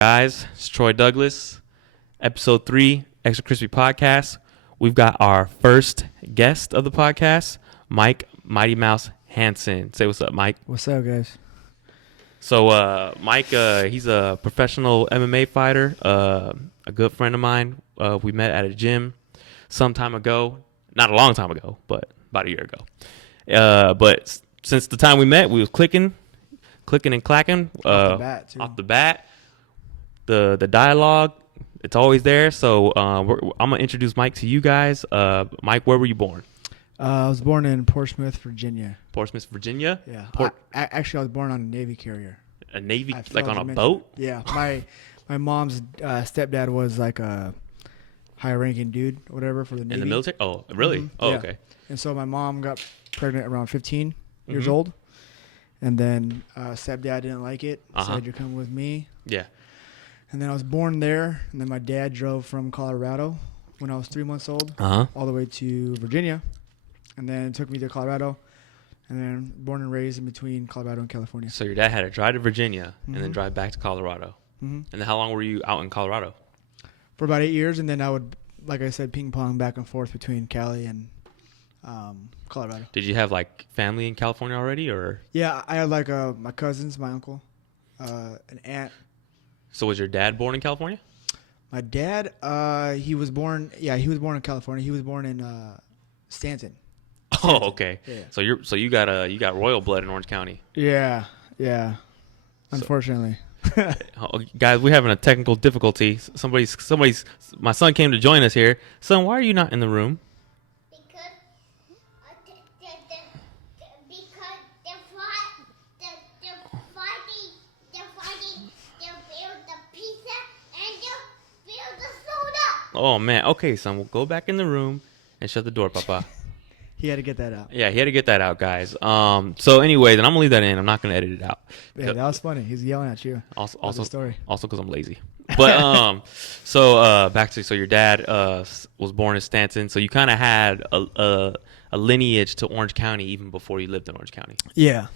Guys, it's Troy Douglas, episode 3, Extra Crispy Podcast. We've got our first guest of the podcast, Mike Mighty Mouse Hansen. Say what's up, Mike. What's up, guys? So, Mike, he's a professional MMA fighter, a good friend of mine. We met at a gym some time ago. Not a long time ago, but about a year ago. But since the time we met, we was clicking and clacking. Off the bat. The dialogue, it's always there. So I'm going to introduce Mike to you guys. Mike, where were you born? I was born in Portsmouth, Virginia. Portsmouth, Virginia? Yeah. Actually, I was born on a Navy carrier. A Navy, like on a boat? Yeah. My mom's stepdad was like a high-ranking dude, whatever, for the Navy. In the military? Oh, really? Mm-hmm. Oh, yeah. okay. And so my mom got pregnant around 15 years old. And then stepdad didn't like it. Said, you're coming with me. Yeah. And then I was born there, and then my dad drove from Colorado when I was 3 months old all the way to Virginia, and then took me to Colorado, and then born and raised in between Colorado and California. So your dad had to drive to Virginia and then drive back to Colorado. And then how long were you out in Colorado? For about 8 years, and then I would, like I said, ping pong back and forth between Cali and Colorado. Did you have like family in California already, or? Yeah, I had like my cousins, my uncle, an aunt. So was your dad born in California? My dad, he was born in California. He was born in Stanton. Oh, okay. Yeah. So you got royal blood in Orange County. Yeah. Unfortunately. Oh, guys, we're having a technical difficulty. Somebody's. My son came to join us here. Son, why are you not in the room? Oh, man. Okay, son, we'll go back in the room and shut the door, Papa. He had to get that out. Yeah, he had to get that out, guys. So anyway, then I'm going to leave that in. I'm not going to edit it out. Yeah, that was funny. He's yelling at you. Also, story. Also because I'm lazy. But back to your dad was born in Stanton. So you kind of had a lineage to Orange County even before you lived in Orange County. Yeah.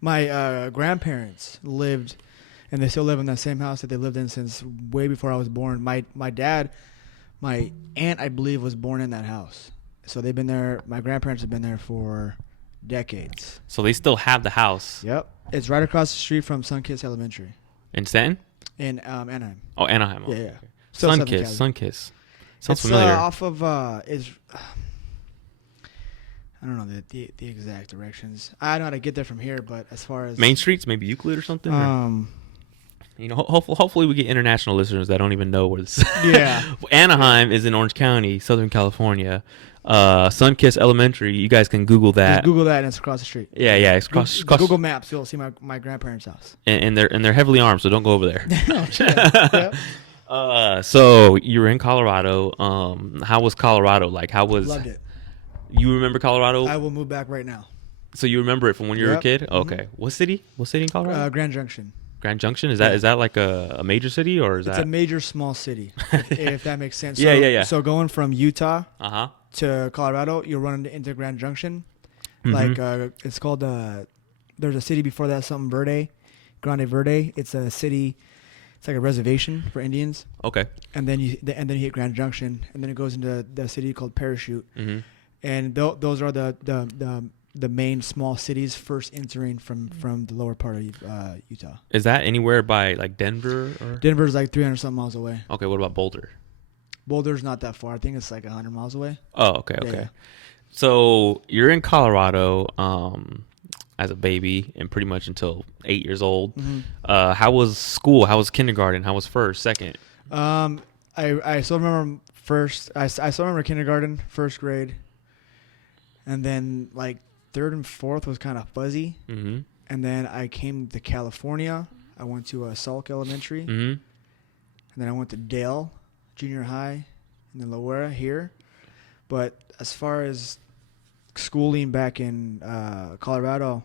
My grandparents lived, and they still live in that same house that they lived in since way before I was born. My aunt, I believe, was born in that house. So they've been there. My grandparents have been there for decades. So they still have the house. Yep. It's right across the street from Sunkiss Elementary. In Stanton? In Anaheim. Oh, Anaheim. Yeah. Okay. Sunkiss. Sounds it's familiar. Off of I don't know the exact directions. I know how to get there from here, but as far as Main Streets, maybe Euclid or something. Hopefully we get international listeners that don't even know where this. Yeah. Anaheim is in Orange County, Southern California. Sunkiss Elementary. You guys can Google that. Just Google that, and it's across the street. Yeah. It's across Google Maps. You'll see my grandparents' house. And they're heavily armed, so don't go over there. Yeah. So you were in Colorado. How was Colorado? Like, Loved it. You remember Colorado? I will move back right now. So you remember it from when you were a kid? Okay. Mm-hmm. What city? What city in Colorado? Grand Junction. Grand Junction? Is that like a major city, or is it's that a major small city? if that makes sense. Yeah. So going from Utah to Colorado, you'll run into Grand Junction. Like it's called there's a city before that, something Grande Verde. It's a city. It's like a reservation for Indians. Okay. And then you hit Grand Junction, and then it goes into the city called Parachute. Mm-hmm. And those are the main small cities first entering from the lower part of Utah. Is that anywhere by like Denver? Or? Denver's like 300 something miles away. Okay, what about Boulder? Boulder's not that far. I think it's like 100 miles away. Oh, okay. Yeah. So you're in Colorado as a baby and pretty much until 8 years old. Mm-hmm. How was school? How was kindergarten? How was first, second? I still remember first. I still remember kindergarten, first grade, and then like third and fourth was kind of fuzzy. Mm-hmm. And then I came to California. I went to Salk Elementary. Mm-hmm. And then I went to Dale Junior High and then Loera here. But as far as schooling back in Colorado,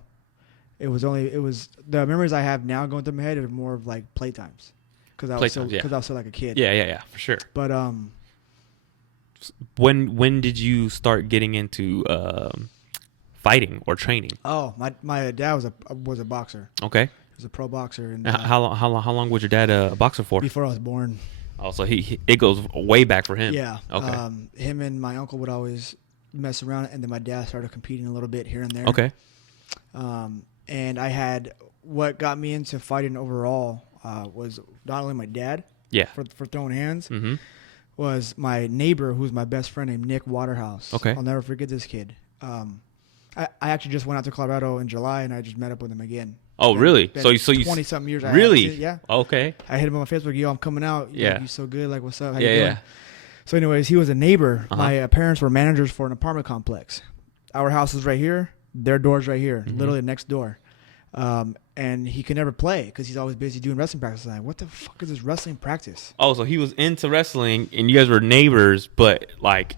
it was the memories I have now going through my head are more of like playtimes. Because I was still like a kid. Yeah, for sure. But when did you start getting into fighting or training? Oh, my dad was a boxer. Okay. was a pro boxer. And How long was your dad a boxer for? before I was born. Oh, so it goes way back for him. Yeah. Okay. Him and my uncle would always mess around, and then my dad started competing a little bit here and there. Okay. And I had what got me into fighting overall was not only my dad. Yeah. For throwing hands. Mm-hmm. Was my neighbor, who's my best friend, named Nick Waterhouse. Okay. I'll never forget this kid. I actually just went out to Colorado in July, and I just met up with him again. Oh, really? So you 20-something years. Really? Yeah. Okay. I hit him on my Facebook. Yo, I'm coming out. Yeah. You so good. Like, what's up? How Yeah, you doing? yeah. So, anyways, he was a neighbor. Uh-huh. My parents were managers for an apartment complex. Our house is right here. Their door's right here, literally next door. And he could never play because he's always busy doing wrestling practice. I'm like, what the fuck is this wrestling practice? Oh, so he was into wrestling, and you guys were neighbors, but like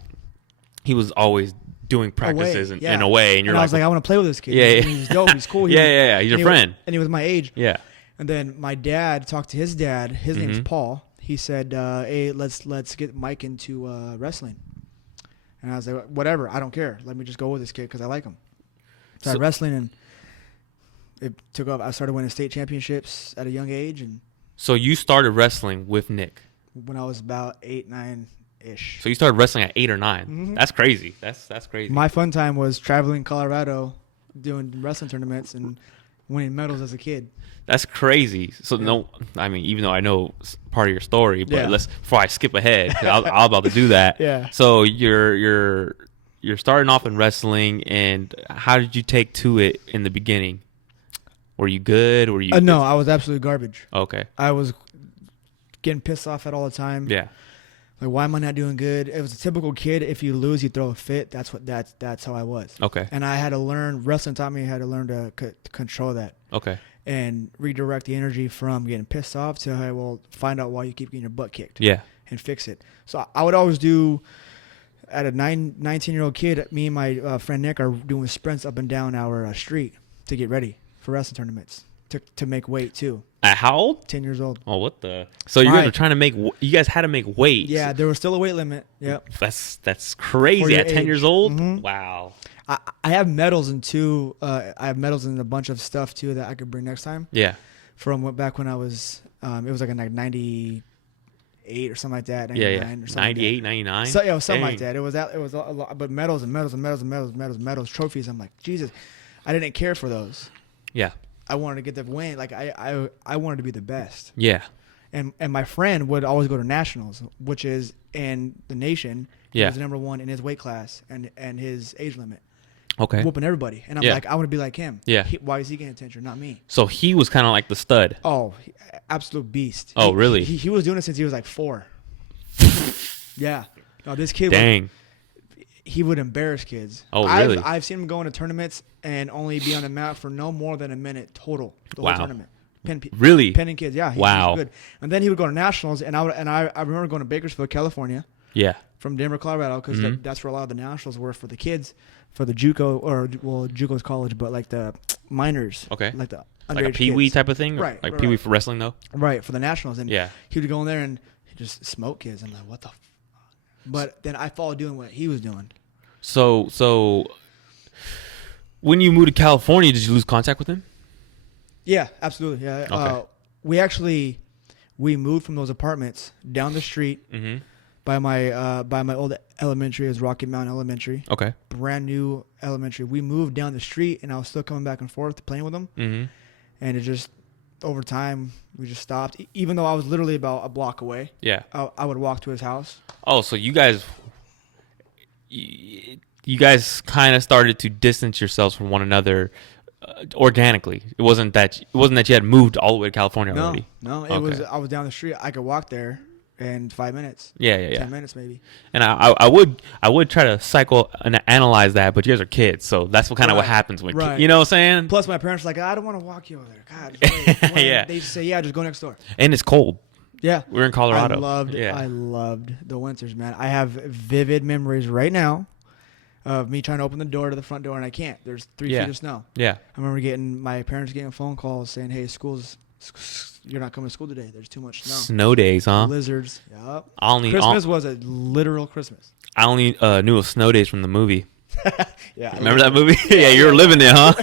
he was always doing practices in a way, and you're I was like, I want to play with this kid. Yeah, He was dope. He's cool. Yeah. He's your friend. And he was my age. Yeah. And then my dad talked to his dad. His name's Paul. He said, hey, let's get Mike into wrestling. And I was like, whatever. I don't care. Let me just go with this kid because I like him. So I wrestling, and it took off. I started winning state championships at a young age. And So you started wrestling with Nick. when I was about 8, 9-ish. So you started wrestling at 8 or 9. That's crazy. That's crazy. My fun time was traveling Colorado, doing wrestling tournaments, and winning medals as a kid. That's crazy. So even though I know part of your story, but before I skip ahead, 'cause I was about to do that. Yeah. So you're starting off in wrestling, and how did you take to it in the beginning? Were you good? Were you? No, I was absolute garbage. Okay. I was getting pissed off at all the time. Yeah. Like, why am I not doing good? It was a typical kid. If you lose, you throw a fit. That's how I was. Okay. And I had to learn. Wrestling taught me how to learn to control that. Okay. And redirect the energy from getting pissed off to, hey, well, find out why you keep getting your butt kicked. Yeah. And fix it. So I would always do. At a 19-year-old kid, me and my friend Nick are doing sprints up and down our street to get ready for wrestling tournaments to make weight too. At how old? 10 years old. Oh, what the? So you guys were trying to make. You guys had to make weight. Yeah, there was still a weight limit. Yep. That's crazy. At 10 age. years old. Mhm. Wow. I have medals in two. I have medals in a bunch of stuff too that I could bring next time. Yeah. From back when I was, it was like a 98 or something like that. 99 Yeah. or something 98, like 99. that. So something Dang. like that. It was a lot, but medals, trophies. I'm like, Jesus, I didn't care for those. Yeah. I wanted to get the win. Like I wanted to be the best. Yeah. And my friend would always go to nationals, which is in the nation. He Yeah. was number one in his weight class and his age limit. Okay. Whooping everybody. And I'm like, I want to be like him. Yeah. Why is he getting attention, not me? So he was kind of like the stud. Oh, absolute beast. Oh, really? He was doing it since he was like 4. Yeah. No, this kid Dang. he would embarrass kids. Oh, really? I've seen him go into tournaments and only be on the mat for no more than a minute total. The whole tournament. Really? Pinning kids, yeah. He Wow. was good. And then he would go to nationals, and I remember going to Bakersfield, California, Yeah. from Denver, Colorado, because Mhm. that's where a lot of the nationals were for the kids, for the JUCO JUCO's college, but like the minors, Okay. like the Like a underage pee-wee kids. type of thing? Right, Like right, pee-wee right. for wrestling, though? Right, for the nationals, and Yeah. he would go in there and he'd just smoke kids. I'm like, what the? But then I followed doing what he was doing. So when you moved to California, did you lose contact with him? Yeah, absolutely. Yeah. Okay. We moved from those apartments down the street Mm-hmm. by my old elementary, is Rocky Mountain Elementary. Okay. Brand new elementary. We moved down the street, and I was still coming back and forth playing with him. Mm-hmm. And it just, over time, we just stopped. Even though I was literally about a block away, Yeah. I would walk to his house. Oh, so you guys kind of started to distance yourselves from one another organically. It wasn't that you had moved all the way to California already. No, Okay. I was down the street. I could walk there in 5 minutes. Yeah. 10 minutes maybe. And I would try to psycho and analyze that, but you guys are kids, so that's what Right. happens when Right. you know what I'm saying. Plus, my parents were like, I don't want to walk you over there. God, just wait. Yeah. They just say, yeah, just go next door. And it's cold. Yeah. We're in Colorado. I loved the winters, man. I have vivid memories right now of me trying to open the door to the front door, and I can't. There's 3 feet of snow. Yeah. I remember my parents getting phone calls saying, hey, you're not coming to school today. There's too much snow. Snow days, huh? Blizzards. Yep. I Christmas was a literal Christmas. only knew of snow days from the movie. Yeah. Remember that movie? Yeah, you were living there, huh?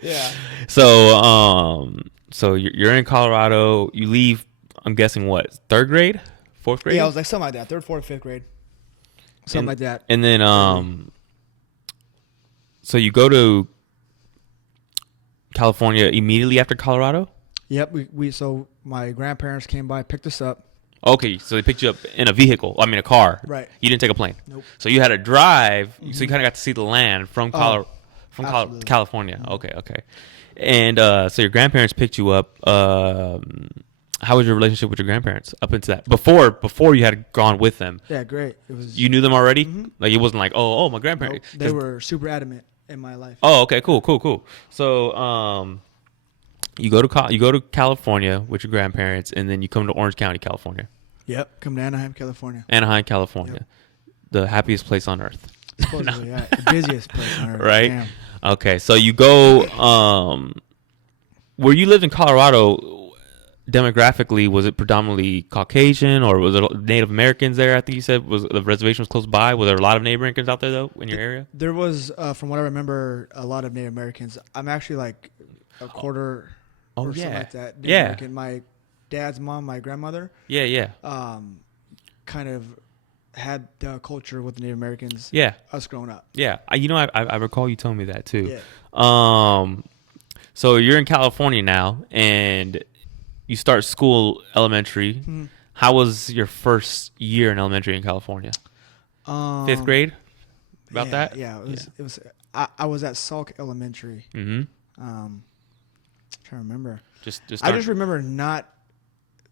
Yeah. So So you're in Colorado. You leave. I'm guessing what, third grade, fourth grade? Yeah, I was like something like that. Third, fourth, fifth grade, something like that. And then so you go to California immediately after Colorado? Yep. So my grandparents came by, picked us up. Okay, so they picked you up in a vehicle. I mean, a car. Right. You didn't take a plane. Nope. So you had to drive. So you kind of got to see the land from Absolutely. California. Okay. And so your grandparents picked you up. How was your relationship with your grandparents up into that? Before you had gone with them. Yeah, great. It was. You knew them already? Mm-hmm. Like, it wasn't like, oh, my grandparents. Nope, they were super adamant in my life. Oh, okay, cool. So, you go to California with your grandparents, and then you come to Orange County, California. Yep, come to Anaheim, California. Anaheim, California, Yep. The happiest place on earth. Supposedly, yeah, the busiest place on earth. Right? Damn. Okay, so you go. Where you lived in Colorado, demographically, was it predominantly Caucasian, or was it Native Americans there? I think you said was the reservation was close by. Was there a lot of Native Americans out there though in your area? There was, from what I remember, a lot of Native Americans. I'm actually like a quarter or something like that. Native American. My dad's mom, my grandmother. Yeah. Kind of had the culture with the Native Americans. Yeah. Us growing up. Yeah. I recall you telling me that too. Yeah. So you're in California now, and you start school elementary. Mm-hmm. How was your first year in elementary in California? Fifth grade? About that? Yeah. It was. I was at Salk Elementary. Mm-hmm. Trying to remember. I I just remember not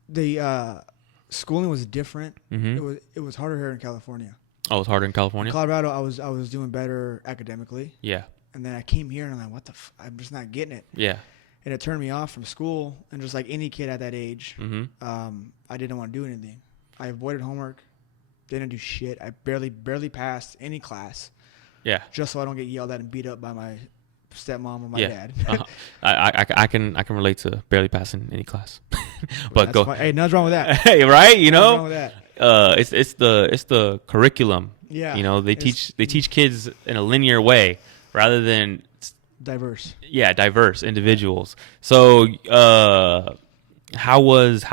the schooling was different. Mm-hmm. It was harder here in California. Oh, it was harder in California? In Colorado, I was doing better academically. Yeah. And then I came here and I'm like, what the I'm just not getting it. Yeah. And it turned me off from school. And just like any kid at that age, Mm-hmm. I didn't want to do anything. I avoided homework, didn't do shit. I barely passed any class. Yeah. Just so I don't get yelled at and beat up by my stepmom or my Yeah. dad. I can relate to barely passing any class. But That's go. fine. Hey, nothing wrong with that. Hey, right? You Nothing know, wrong with that. it's the curriculum. Yeah. You know, they teach kids in a linear way rather than Diverse. Yeah, diverse individuals. So, how was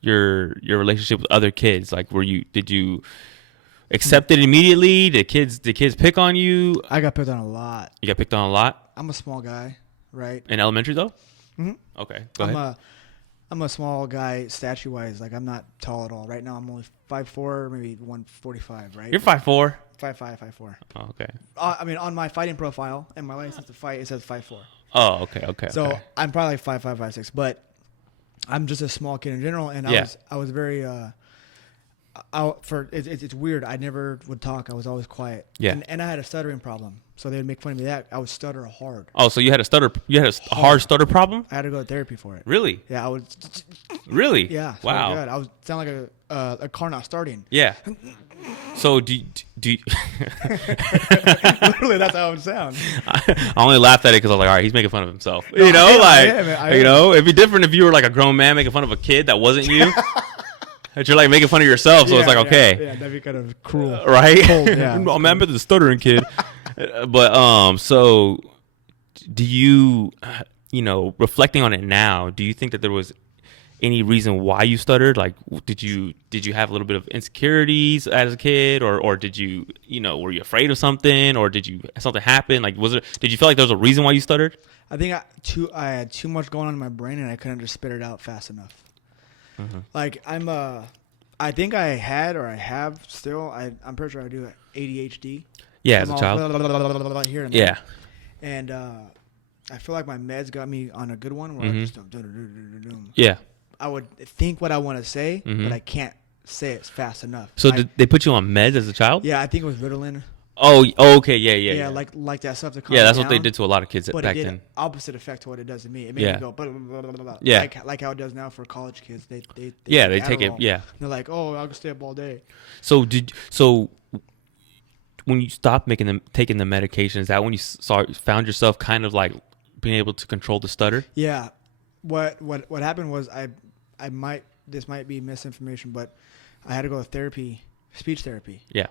your relationship with other kids? Like, did you accept it immediately? Did kids pick on you? I got picked on a lot. You got picked on a lot I'm a small guy, right? in elementary though. Mm-hmm. Okay, go ahead. I'm a small guy statue-wise. Like, I'm not tall at all. Right now, I'm only 5'4", maybe 145, right? You're 5'4". 5'5", 5'4". Oh, okay. I mean, on my fighting profile and my license to fight, it says 5'4". Oh, okay. So okay. I'm probably like 5'5", 5'6", but I'm just a small kid in general. And I was very it's weird. I never would talk. I was always quiet. Yeah. And I had a stuttering problem, so they would make fun of me that I would stutter hard. Oh, so you had a stutter? You had a hard stutter problem? I had to go to therapy for it. Really? Yeah, I would. Really? Yeah. Wow. God, I would sound like a car not starting. Yeah. So do you Literally, that's how it would sound. I only laughed at it because I was like, all right, he's making fun of himself. No, you know, I am. it'd be different if you were like a grown man making fun of a kid that wasn't you. That you're like making fun of yourself, so it's like, okay. Yeah, that'd be kind of cruel. Right? Cold, yeah. Oh, man, I'm the stuttering kid. But, so do you, reflecting on it now, do you think that there was any reason why you stuttered? Like, did you have a little bit of insecurities as a kid, or did you, were you afraid of something, or did something happen? Like, did you feel like there was a reason why you stuttered? I think I had too much going on in my brain, and I couldn't just spit it out fast enough. Mm-hmm. Like, I think I had, or I have still, I'm pretty sure I do ADHD. Yeah, as a child. Here and yeah. And I feel like my meds got me on a good one where I just yeah. I would think what I want to say, but I can't say it fast enough. So did they put you on meds as a child? Yeah, I think it was Ritalin. Oh, okay, yeah. Yeah, like that stuff to calm Yeah, that's down, what they did to a lot of kids but back it did then. opposite effect to what it does to me. It made me go blah, blah, blah, blah, blah. Yeah. Like how it does now for college kids. They take Adderall. it. Yeah. They're like, oh, I'll stay up all day. So when you stopped taking the medication, is that when you found yourself kind of like being able to control the stutter? Yeah. What happened was this might be misinformation, but I had to go to therapy, speech therapy. Yeah.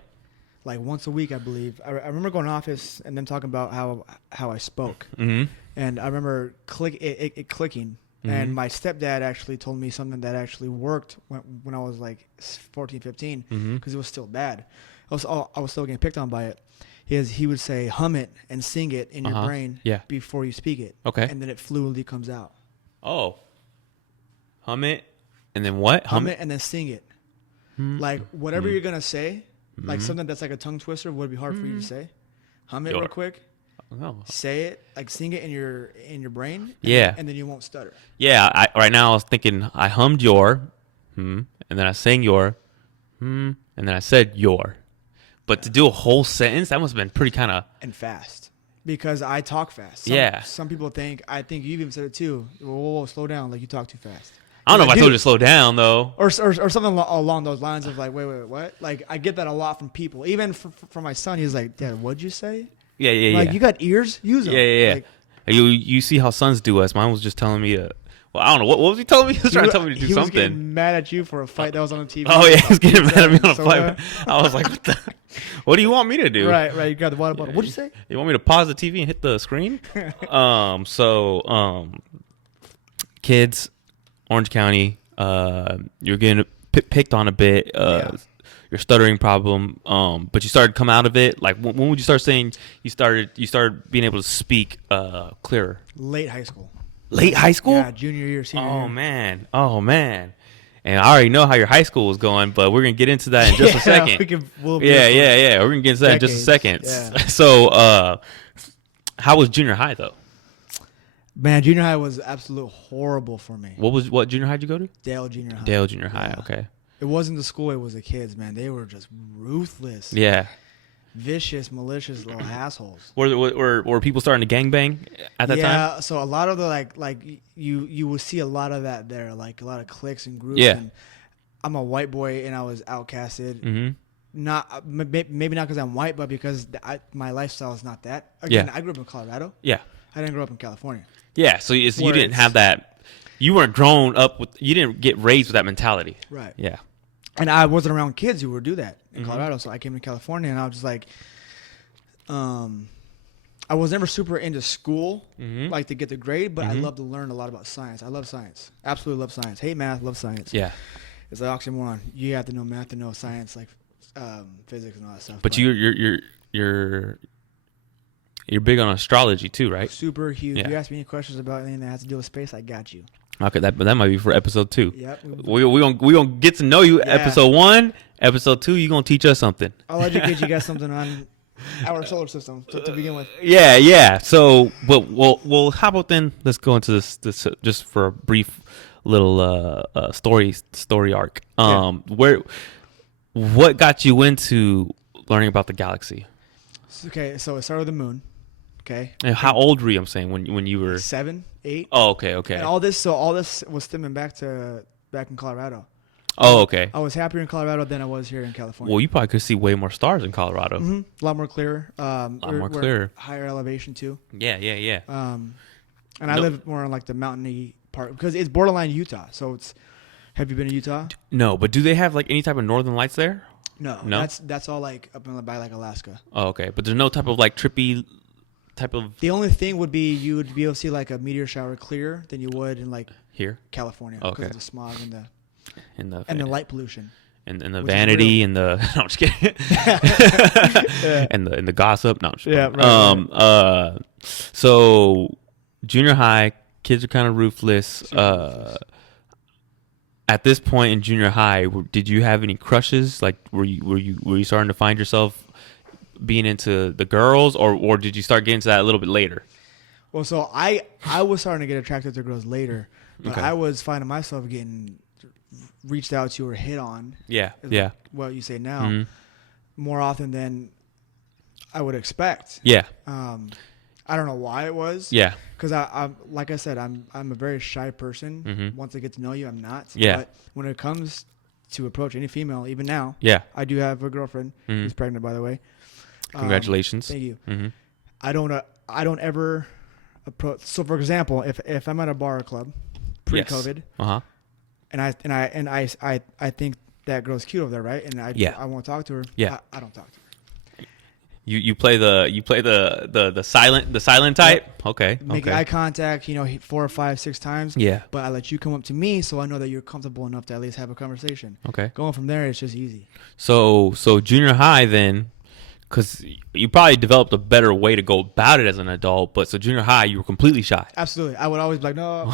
Like once a week, I believe. I remember going to office and then talking about how I spoke. Mm-hmm. And I remember clicking And my stepdad actually told me something that actually worked when I was like 14, 15, because it was still bad. I was still getting picked on by it. He would say, hum it and sing it in your brain before you speak it. Okay. And then it fluently comes out. Oh. Hum it and then what? Hum it and then sing it. Like whatever you're going to say, like something that's like a tongue twister would be hard for you to say. Hum it real quick. Oh. Say it, like sing it in your brain. And then you won't stutter. Yeah, right now I was thinking I hummed your, and then I sang your, and then I said your. But to do a whole sentence, that must have been pretty kind of... And fast. Because I talk fast. Some people think, I think you even said it too, whoa, slow down, like you talk too fast. I don't know if I told you to slow down, though. Or something along those lines of like, wait, what? Like, I get that a lot from people. Even from my son, he's like, Dad, what'd you say? Yeah. Like, you got ears? Use them. Yeah. Like, you see how sons do us. Mine was just telling me well, I don't know. What was he telling me? He was trying to tell me to do something. He was getting mad at you for a fight that was on the TV. Oh, yeah. He was getting mad at me on a fight. I was like, what do you want me to do? Right. You got the water bottle. What'd you say? You want me to pause the TV and hit the screen? Kids, Orange County, you're getting picked on a bit. Your stuttering problem, but you started to come out of it. Like, when would you start saying you started being able to speak clearer? Late high school. Late high school? Yeah, junior year, senior year. Oh man. And I already know how your high school was going, but we're gonna get into that in just a second. We're gonna get into that in just a second. Yeah. So, how was junior high though? Man, junior high was absolutely horrible for me. What junior high did you go to? Dale Junior High. Dale Junior High. Yeah. Okay. It wasn't the school; it was the kids. Man, they were just ruthless. Yeah. Vicious, malicious little assholes. Were people starting to gangbang at that time? Yeah, so a lot of the like you will see a lot of that there, like a lot of cliques and groups. Yeah. And I'm a white boy and I was outcasted. Mm-hmm. Not maybe not because I'm white, but because my lifestyle is not that. Again, I grew up in Colorado. Yeah. I didn't grow up in California. Yeah, so you didn't have that. You weren't grown up with. You didn't get raised with that mentality. Right. Yeah. And I wasn't around kids who would do that in Colorado, so I came to California, and I was just like, I was never super into school, like to get the grade, but I love to learn a lot about science. I love science, absolutely love science. Hate math, love science. Yeah, it's an oxymoron. You have to know math to know science, like physics and all that stuff. But you're big on astrology too, right? Super huge. Yeah. If you ask me any questions about anything that has to do with space, I got you. Okay, that might be for episode 2. Yep. We gonna get to know you. Yeah. Episode 1, episode 2. You gonna teach us something. I'll educate you guys something on our solar system to begin with. Yeah. So, but well, how about then? Let's go into this just for a brief little story arc. What got you into learning about the galaxy? Okay, so it started with the moon. Okay. And how old were you? I'm saying when you were 7, 8. Oh, okay. And all this was stemming back in Colorado. Oh, okay. I was happier in Colorado than I was here in California. Well, you probably could see way more stars in Colorado. A lot more clearer. We're clearer. Higher elevation too. Yeah. And I live more on like the mountainy part because it's borderline Utah. So it's. Have you been to Utah? No, but do they have like any type of northern lights there? No. That's all like up by like Alaska. Oh, okay. But there's no type of like trippy type of. The only thing would be you would be able to see like a meteor shower clearer than you would in like here, California, because of the smog and the light pollution. And the vanity and the no, I'm just kidding. and the gossip. No, I'm just kidding. Right. So junior high kids are kind of ruthless. At this point in junior high, did you have any crushes? Like, were you starting to find yourself being into the girls, or did you start getting to that a little bit later? Well, so I was starting to get attracted to girls later, but I was finding myself getting reached out to or hit on. Yeah. Like what you say now, more often than I would expect. Yeah. I don't know why it was. Yeah. Because I like I said, I'm a very shy person. Mm-hmm. Once I get to know you, I'm not. Yeah. But when it comes to approach any female, even now, I do have a girlfriend who's pregnant, by the way. Congratulations. Thank you. Mm-hmm. I don't ever approach. So, for example, if I'm at a bar or club, pre-COVID, and I think that girl's cute over there, right? And I want to talk to her. Yeah. I don't talk to her. You play the silent type. Yep. Okay. Make okay. eye contact, 4 or 5, 6 times. Yeah. But I let you come up to me, so I know that you're comfortable enough to at least have a conversation. Okay. Going from there, it's just easy. So junior high then, because you probably developed a better way to go about it as an adult. But so junior high, you were completely shy. Absolutely. I would always be like, no,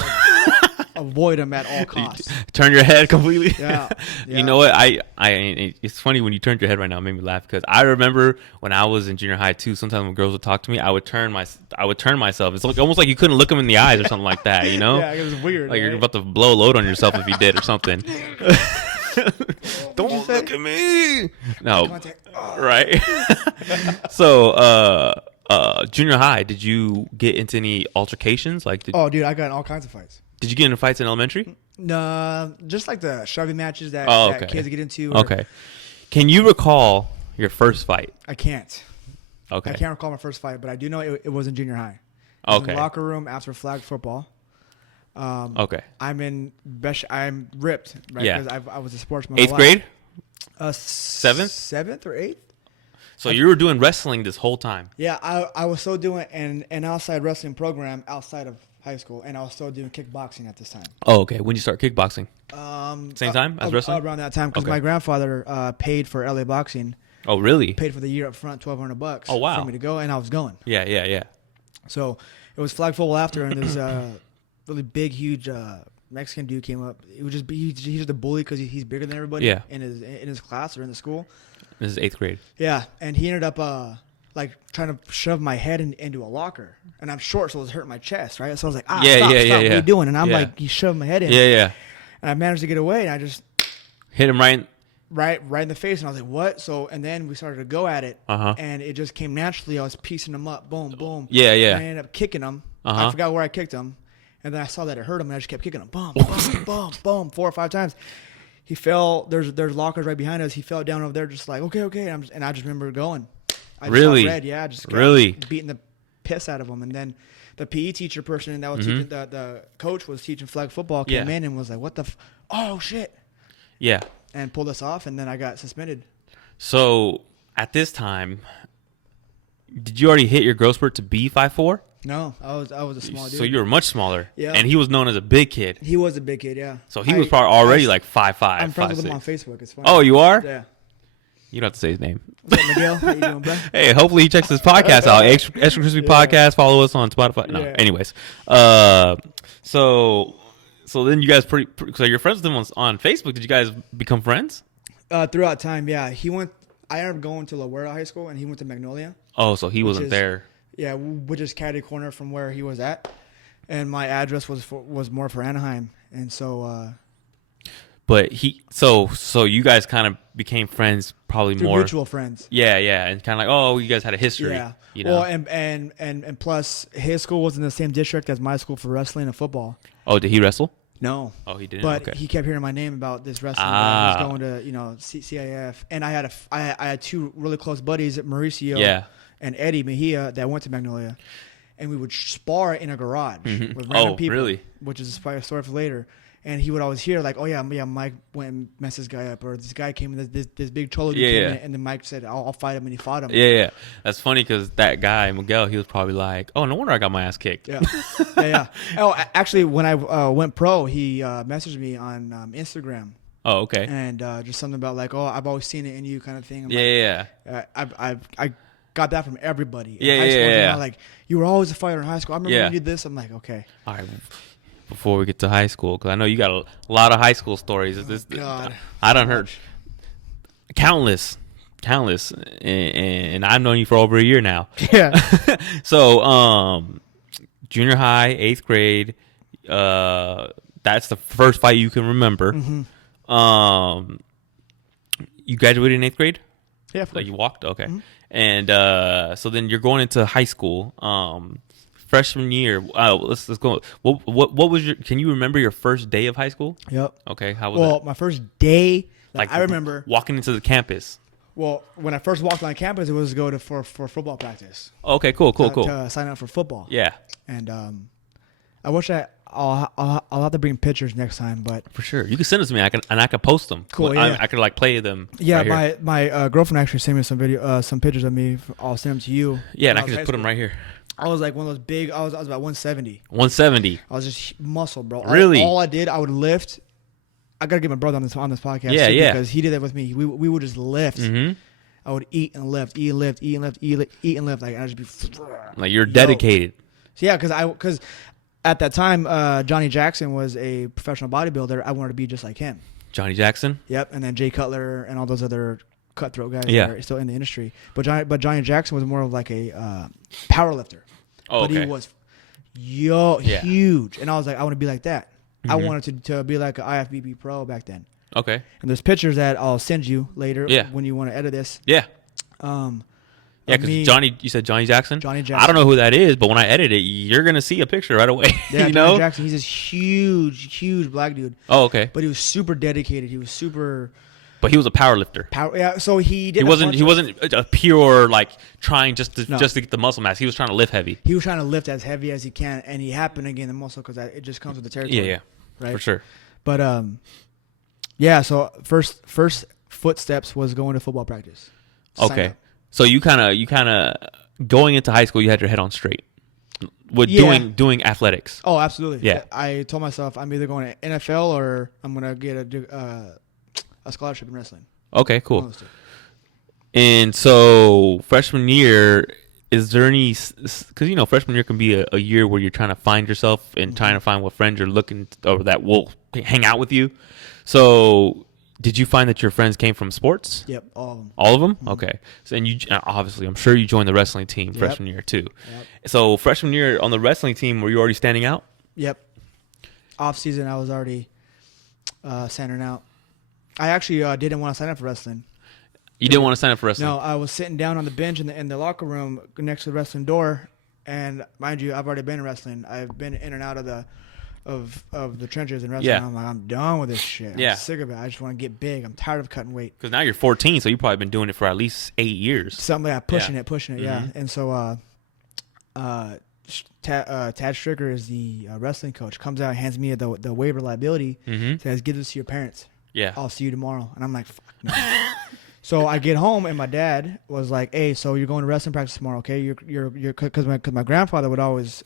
avoid them at all costs. Turn your head completely. Yeah. You know what? It's funny when you turned your head right now. It made me laugh because I remember when I was in junior high too. Sometimes when girls would talk to me, I would turn myself. It's like almost like you couldn't look them in the eyes or something like that. You know? Yeah, it was weird. Like right? you're about to blow a load on yourself if you did or something. Don't look at me. No. Contact. Right. So, junior high, did you get into any altercations? Oh, dude, I got in all kinds of fights. Did you get into fights in elementary? No, just like the shoving matches that, okay. that kids get into. Okay. Can you recall your first fight? I can't. Okay. I can't recall my first fight, but I do know it was in junior high. It was in Okay. the locker room after flag football. Okay. I'm ripped, right? Yeah. Because I was a sportsman. Eighth grade? Seventh? Seventh? 7th or 8th? So you were doing wrestling this whole time? Yeah, I was still doing an outside wrestling program outside of high school, and I was still doing kickboxing at this time. Oh, okay. When did you start kickboxing? Same time as wrestling? Around that time, because Okay. my grandfather paid for LA Boxing, Oh, really? paid for the year up front, $1,200. Oh, wow. For me to go, and I was going. Yeah. So it was flag football after, and there's really big, huge Mexican dude came up. It was he's just a bully because he's bigger than everybody. Yeah. In his class or in the school. This is 8th grade. Yeah, and he ended up like trying to shove my head into a locker, and I'm short, so it was hurting my chest, right? So I was like, stop, what are you doing? And I'm like, he shoved my head in. Yeah. And I managed to get away, and I just Hit him right in the face, and I was like, what? So, and then we started to go at it, Uh-huh. and it just came naturally. I was piecing him up, boom, boom. Yeah. And I ended up kicking him. Uh-huh. I forgot where I kicked him, and then I saw that it hurt him, and I just kept kicking him, boom, boom, boom, boom, 4 or 5 times. He fell. There's lockers right behind us. He fell down over there, just like okay. And I just remember going. I just Really? saw red, yeah. Just Really? beating the piss out of him, and then the PE teacher person that was teaching the coach was teaching flag football came in and was like, "What the? Oh shit!" Yeah. And pulled us off, and then I got suspended. So at this time, did you already hit your growth spurt to be 5'4"? No, I was a small dude. So you were much smaller. Yeah. And he was known as a big kid. He was a big kid, yeah. So he was probably already like 5'5". I'm friends with him 5'6". on Facebook. It's funny. Oh, you are? Yeah. You don't have to say his name. What's up, Miguel? How you doing, bro? Hey, hopefully he checks this podcast out. Extra Crispy Podcast. Follow us on Spotify. No, Yeah. anyways. So then you guys so you're friends with him on Facebook. Did you guys become friends? Throughout time, yeah. I ended up going to La Huerta High School, and he went to Magnolia. Oh, so he wasn't is- there. Yeah, which is catty corner from where he was at, and my address was more for Anaheim, and so But so you guys kind of became friends probably through more. mutual friends. Yeah, and kind of like, oh, you guys had a history. Yeah. You know? Well, and plus his school was in the same district as my school for wrestling and football. Oh, did he wrestle? No. Oh, he didn't. But okay. he kept hearing my name about this wrestling. Ah. He was going to, CIF, and I had 2 really close buddies, Mauricio Yeah. and Eddie Mejia, that went to Magnolia, and we would spar in a garage with random Oh, people. really? Which is probably a story for later. And he would always hear like, oh yeah, Mike went and messed this guy up, or this guy came in, this big cholo dude came in, and then Mike said, I'll fight him, and he fought him. Yeah. That's funny because that guy Miguel, he was probably like, oh, no wonder I got my ass kicked. Yeah. Oh, actually, when I went pro, he messaged me on Instagram. Oh, okay. And just something about like, oh, I've always seen it in you, kind of thing. I'm Yeah. I got that from everybody. In Yeah, high school, yeah. Like, you were always a fighter in high school. I remember Yeah. when you did this. I'm like, okay. All right. Before we get to high school, because I know you got a lot of high school stories. God. I done heard countless, and I've known you for over a year now. Yeah. So, junior high, 8th grade, that's the first fight you can remember. Mm-hmm. You graduated in 8th grade? Yeah. Of course. Like you walked? Okay. Mm-hmm. And so then you're going into high school. Freshman year. Let's go. What was your? Can you remember your first day of high school? Yep. Okay. How was Well, that? my first day, like I remember. walking into the campus. Well, when I first walked on campus, it was to go for football practice. Okay. Cool. To sign up for football. Yeah. And I wish I I'll have to bring pictures next time, but For sure. You can send them to me. I can post them. Cool, I, yeah. I could like play them. yeah, right here. my girlfriend actually sent me some pictures of me. I'll send them to you. Yeah, and when I can was just put them high right here. school. I was like one of those big. I was about 170. 170. I was just muscle, bro. Really? All I did, I would lift. I gotta get my brother on this podcast. Yeah, too, yeah. Because he did that with me. We would just lift. Mm-hmm. I would eat and lift, eat and lift, eat and lift, eat and lift. Like I'd just be. Like you're dedicated. So yeah, because at that time, Johnny Jackson was a professional bodybuilder. I wanted to be just like him. Johnny Jackson. Yep, and then Jay Cutler and all those other cutthroat guys Yeah. that are still in the industry. But Johnny Jackson was more of like a power lifter. Oh, But okay. he was Yeah. huge. And I was like, I want to be like that. I Mhm. wanted to be like an IFBB pro back then. Okay. And there's pictures that I'll send you later Yeah. when you want to edit this. Yeah. Yeah, Yeah, because you said Johnny Jackson? Johnny I Jackson. don't know who that is, but when I edit it, you're going to see a picture right away. Yeah, you Johnny know? Jackson. He's this huge black dude. Oh, okay. But he was super dedicated. He was super But he was a power lifter. power. Yeah, so he did. He wasn't a pure like trying just to get the muscle mass. He was trying to lift heavy. He was trying to lift as heavy as he can, and he happened to gain the muscle because it just comes with the territory. Yeah, right. for sure. But yeah. So first footsteps was going to football practice. Sign Okay. up. So you kind of going into high school, you had your head on straight with Yeah. doing athletics. Oh, absolutely. Yeah. I told myself I'm either going to NFL or I'm gonna get a scholarship in wrestling. Okay, One cool. of those two. And so freshman year, is there any? Because freshman year can be a year where you're trying to find yourself and trying to find what friends you're looking or that will hang out with you. So did you find that your friends came from sports? Yep, all of them. All of them? Okay. So, and you obviously, I'm sure you joined the wrestling team Yep. freshman year too. Yep. So freshman year on the wrestling team, were you already standing out? Yep. Off season, I was already standing out. I actually didn't want to sign up for wrestling. You didn't want to sign up for wrestling? No, I was sitting down on the bench in the locker room next to the wrestling door, and mind you, I've already been in wrestling. I've been in and out of the trenches in wrestling. Yeah. I'm like, I'm done with this shit. Yeah. I'm sick of it. I just want to get big. I'm tired of cutting weight. Because now you're 14, so you've probably been doing it for at least 8 years. Something like that, pushing it, yeah. Mhm. And so, Tad Stricker is the wrestling coach. Comes out, hands me the waiver liability, Mm-hmm. says, "Give this to your parents. Yeah. I'll see you tomorrow." And I'm like, "Fuck no." So I get home and my dad was like, "Hey, so you're going to wrestling practice tomorrow, okay? You're because my grandfather would always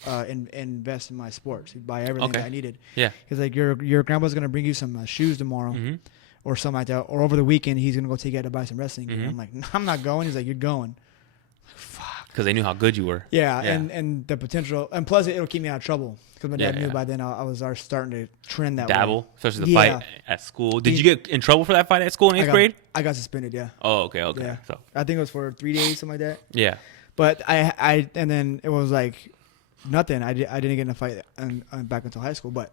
invest in my sports. He'd buy everything Okay. that I needed. Yeah. He's like, your grandpa's gonna bring you some shoes tomorrow." Mm-hmm. Or something like that, or over the weekend he's gonna go take you out to buy some wrestling gear. Mhm. I'm like, "No, I'm not going." He's like, "You're going." Fuck. Because they knew how good you were. Yeah, Yeah. and the potential, and plus it'll keep me out of trouble because my dad Yeah, knew yeah. by then I was already starting to trend that way. Dabble, especially the Yeah. fight at school. Did you get in trouble for that fight at school in 8th grade? I got suspended. Yeah, Oh, okay. Yeah. So, I think it was for 3 days, something like that. yeah. But I and then it was like nothing. I didn't get in a fight back until high school, but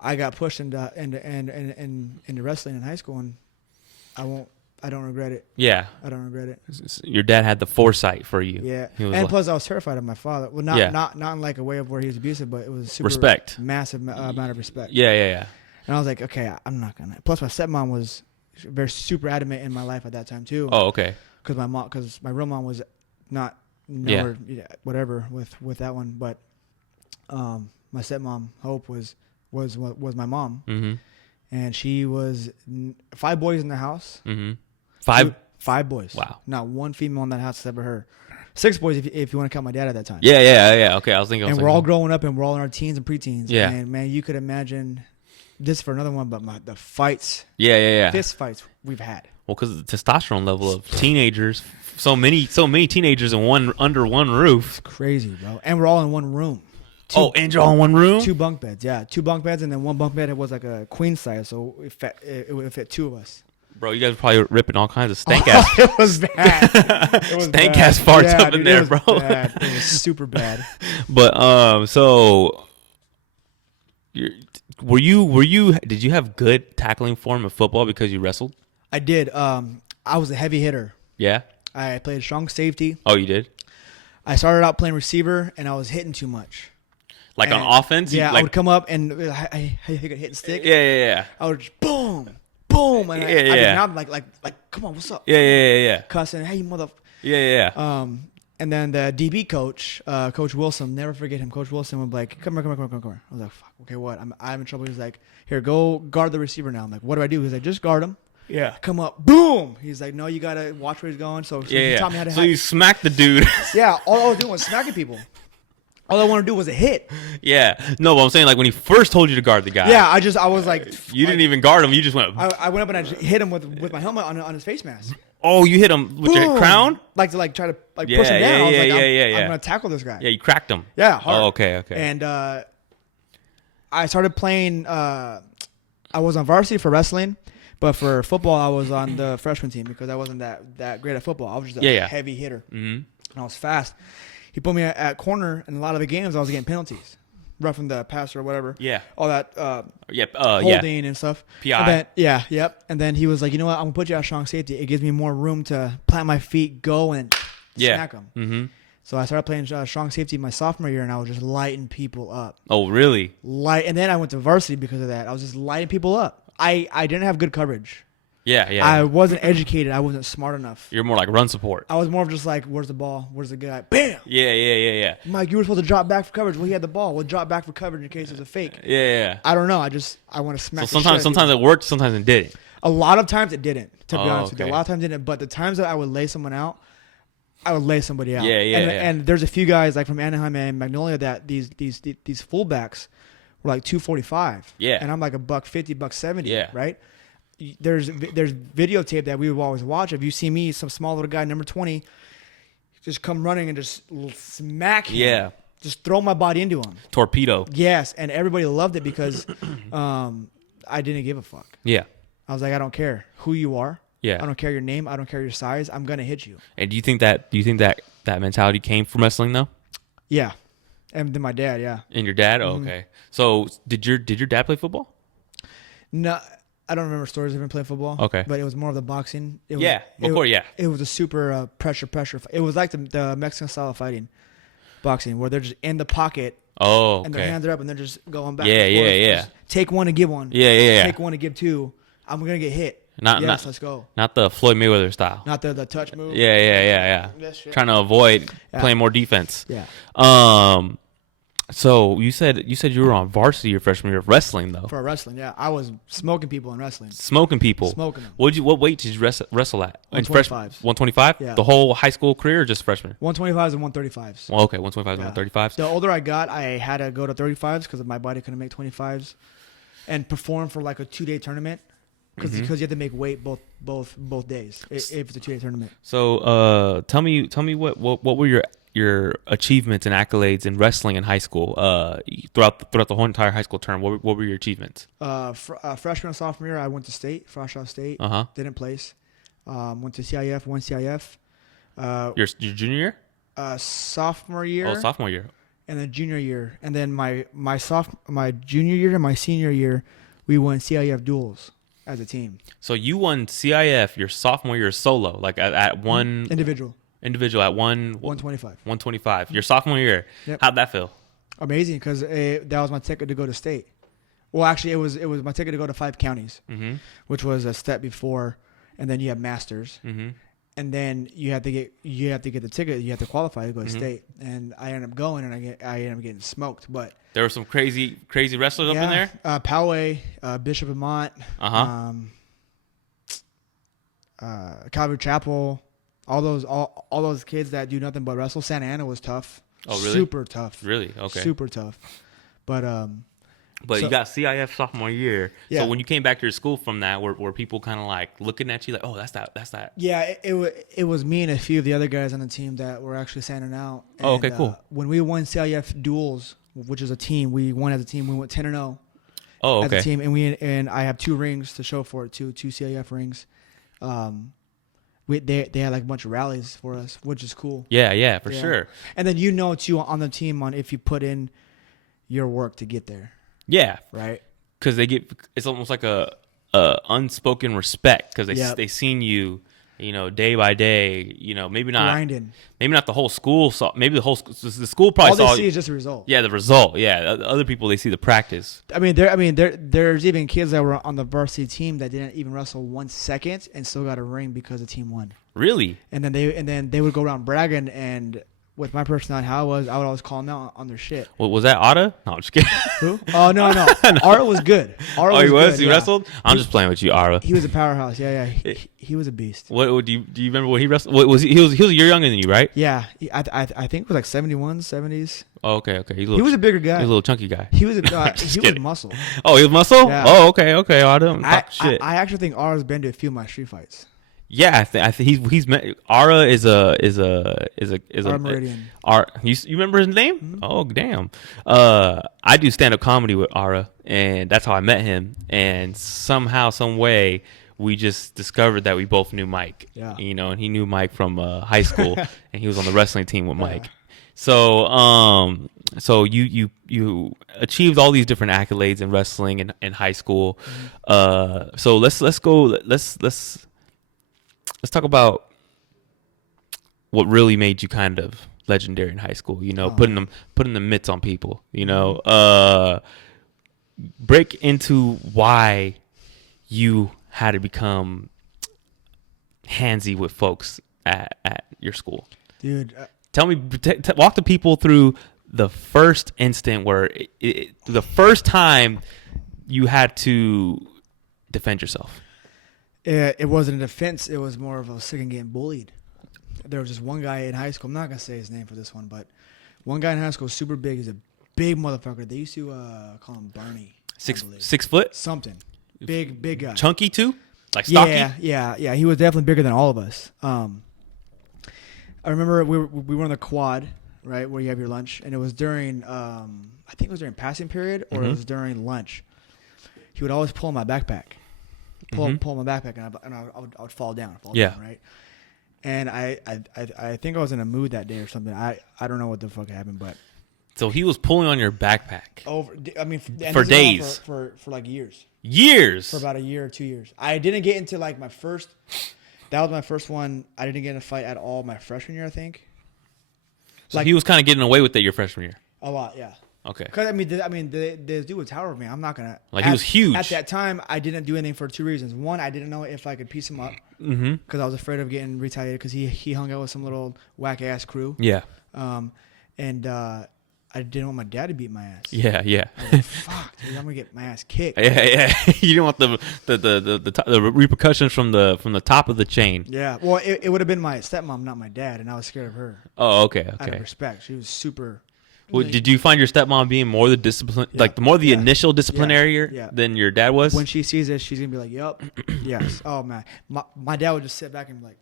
I got pushed into wrestling in high school, and I don't regret it. Yeah. I don't regret it. Your dad had the foresight for you. Yeah, He was and like- plus I was terrified of my father. Well, Yeah. not in like a way of where he was abusive, but it was super Respect. massive amount of respect. Yeah, yeah, yeah. And I was like, okay, I'm not gonna. Plus, my stepmom was very super adamant in my life at that time too. Oh, okay. Because my real mom was not Yeah. whatever with that one, but my stepmom Hope was my mom, Mm-hmm. and she was 5 boys in the house. Mm-hmm. Five boys. Wow. Not one female in that house except for her. 6 boys if you want to count my dad at that time. Yeah, yeah, yeah. Okay, I was thinking. And we're all growing up, and we're all in our teens and preteens. Yeah. And man, you could imagine this for another one, but the fights, Yeah, yeah, yeah. fist fights we've had. Well, because the testosterone level of teenagers, so many teenagers under one roof. Crazy, bro. And we're all in one room. And you're all in one room. 2 bunk beds, yeah. 2 bunk beds, and then 1 bunk bed was like a queen size, so it fit 2 of us. Bro, you guys were probably ripping all kinds of stank ass. It was bad. It was Stank bad. ass farts Yeah, up in dude, there, it was bro. Bad. It was super bad. But so were you? Did you have good tackling form of football because you wrestled? I did. I was a heavy hitter. Yeah. I played strong safety. Oh, you did. I started out playing receiver, and I was hitting too much. Like And- on offense? Yeah, Like, I would come up and I hit and stick. yeah, yeah, yeah. I would just boom, boom, and Yeah, I'd be yeah. now like, come on, what's up? Yeah, yeah, yeah, yeah. Cussing, hey, you mother. Yeah, yeah, yeah. And then the DB coach, Coach Wilson, never forget him. Coach Wilson would be like, come here. I was like, fuck, okay, what? I'm in trouble. He's like, here, go guard the receiver now. I'm like, what do I do? He's like, just guard him. Yeah. Come up, boom. He's like, no, you got to watch where he's going. So he taught me how to So you smacked the dude. Yeah, all I was doing was smacking people. All I wanted to do was a hit. Yeah. No, but I'm saying, like, when he first told you to guard the guy. Yeah, I was like. You didn't even guard him. You just went. I went up and I just hit him with my helmet on his face mask. Oh, you hit him with your crown? Like to try to push him down. I was like, I'm going to tackle this guy. Yeah, you cracked him. Yeah, hard. Oh, okay. And I started playing. I was on varsity for wrestling, but for football, I was on the freshman team because I wasn't that great at football. I was just a heavy hitter. Mm-hmm. And I was fast. He put me at corner, and a lot of the games I was getting penalties, roughing the passer or whatever. Yeah. All that holding and stuff. PI. And then he was like, you know what? I'm going to put you at strong safety. It gives me more room to plant my feet, go, and smack them. Mm-hmm. So I started playing strong safety my sophomore year, and I was just lighting people up. Oh, really? And then I went to varsity because of that. I was just lighting people up. I didn't have good coverage. Yeah. I wasn't educated. I wasn't smart enough. You're more like run support. I was more of just like, where's the ball? Where's the guy? Bam! Yeah. Mike, you were supposed to drop back for coverage. Well, he had the ball. We'll drop back for coverage in case it's a fake. Yeah. I don't know. I want to smack. So sometimes it worked, sometimes it didn't. A lot of times it didn't, to be honest with you. A lot of times it didn't. But the times that I would lay someone out, I would lay somebody out. Yeah. And there's a few guys like from Anaheim and Magnolia that these fullbacks were like 245. Yeah. And I'm like $150, $170. Yeah. Right. There's videotape that we would always watch. If you see me, some small little guy, number 20, just come running and just smack him. Yeah. Just throw my body into him. Torpedo. Yes, and everybody loved it because I didn't give a fuck. Yeah. I was like, I don't care who you are. Yeah. I don't care your name. I don't care your size. I'm gonna hit you. And do you think that mentality came from wrestling though? Yeah. And then my dad, yeah. And your dad? Oh, okay. So did your dad play football? No, I don't remember stories of him playing football. Okay. But it was more of the boxing. It was a super pressure. It was like the Mexican style of fighting, boxing, where they're just in the pocket. Oh, okay. And their hands are up and they're just going back. Yeah. Just take one and give one. Yeah. Take one and give two. I'm gonna get hit. Let's go. Not the Floyd Mayweather style. Not the touch move. Yeah. Trying to avoid playing more defense. Yeah. So you said you were on varsity your freshman year of wrestling though. For wrestling, yeah, I was smoking people in wrestling. Smoking people. Smoking them. What weight did you wrestle at? 125s. 125? Yeah. The whole high school career or just freshman? 125s and 135s. Well, okay, 125s and 135s. The older I got, I had to go to 35s because my body couldn't make 25s, and perform for like a 2-day tournament because you have to make weight both days if it's a 2-day tournament. So tell me what were your achievements and accolades in wrestling in high school throughout the whole entire high school term? What were your achievements? Freshman and sophomore year, I went to state, Frostshot State. Didn't place. Went to CIF, won CIF. Your junior year? Sophomore year. Oh, sophomore year. And then junior year, and then my junior year and my senior year, we won CIF duels as a team. So you won CIF your sophomore year solo, like at one individual at 125. 125. Your sophomore year. Yep. How'd that feel? Amazing, because that was my ticket to go to state. Well, actually, it was my ticket to go to 5 counties, which was a step before, and then you have masters, and then you have to get the ticket. You have to qualify to go to state, and I ended up going, and I ended up getting smoked. But there were some crazy wrestlers up in there. Poway, Bishop Vermont, Calvary Chapel. All those kids that do nothing but wrestle. Santa Ana was tough. Oh, really? Super tough. Really? Okay. Super tough. But you got CIF sophomore year. Yeah. So when you came back to your school from that, were people kind of like looking at you like, oh, that's that? Yeah, it was me and a few of the other guys on the team that were actually standing out. And, oh, okay, cool. When we won CIF duels, which is a team, we won as a team. We went 10-0. Oh, okay. As a team, and I have 2 rings to show for it. Two CIF rings. They had like a bunch of rallies for us, which is cool. Yeah, for sure. And then too on the team if you put in your work to get there. Yeah, right. Because it's almost like a unspoken respect because they seen you day by day, maybe not grinding. Maybe not the whole school saw. Maybe the school probably All they saw. see is just the result. Yeah, the result. Yeah, other people, they see the practice. There's even kids that were on the varsity team that didn't even wrestle 1 second and still got a ring because the team won. Really? And then they would go around bragging, and with my personality, how I would always call them out on their shit. What was that? Otta? No, I'm just kidding. Who? Oh no. Ara was good. He was. Good, He yeah. wrestled. I'm just playing with you, Ara. He was a powerhouse. Yeah. He was a beast. What do you remember what he wrestled? What was he? He was a year younger than you, right? Yeah. I think it was like 71, 70s. Oh, okay. He was a bigger guy. He was a little chunky guy. He was he was muscle. Oh, he was muscle. Yeah. Oh, okay. Otta. Shit. I actually think Ara's been to a few of my street fights. Yeah, I think he's met. Ara is a Ara Meridian. You remember his name? Mm-hmm. Oh damn! I do stand up comedy with Ara, and that's how I met him. And somehow, some way, we just discovered that we both knew Mike. Yeah. And he knew Mike from high school, and he was on the wrestling team with Mike. So you achieved all these different accolades in wrestling in high school. Mm-hmm. So let's talk about what really made you kind of legendary in high school. Putting the mitts on people. Break into why you had to become handsy with folks at your school. Dude, Tell me, walk the people through the first instant where the first time you had to defend yourself. it wasn't a defense. It was more of a sick and getting bullied. There was just one guy in high school. I'm not gonna say his name for this one, but one guy in high school, super big. He's a big motherfucker. They used to call him Barney. 6 foot, something. Big guy. chunky too, like stocky. Yeah. He was definitely bigger than all of us. I remember we were on the quad, right, where you have your lunch, and it was during I think it was during passing period or it was during lunch. He would always pull my backpack, pull my backpack, and I would fall down, right. And I think I was in a mood that day or something. I don't know what the fuck happened, but So he was pulling on your backpack for days, for like years, years, for about a year or 2 years. I didn't get into like my first. That was my first one. I didn't get in a fight at all my freshman year, I think. So he was kind of getting away with it your freshman year. A lot, yeah. Okay. Because the dude was tower of me. I'm not gonna. He was huge. At that time, I didn't do anything for 2 reasons. One, I didn't know if I could piece him up because I was afraid of getting retaliated because he hung out with some little whack ass crew. Yeah. I didn't want my dad to beat my ass. Yeah. I was like, fuck, dude, I'm gonna get my ass kicked. Yeah. You didn't want the repercussions from the top of the chain. Yeah. Well, it would have been my stepmom, not my dad, and I was scared of her. Oh, okay. Out of respect, she was super. Well, did you find your stepmom being more the discipline, initial disciplinarian than your dad was? When she sees this, she's gonna be like, "Yup, yes." Oh man, my dad would just sit back and be like,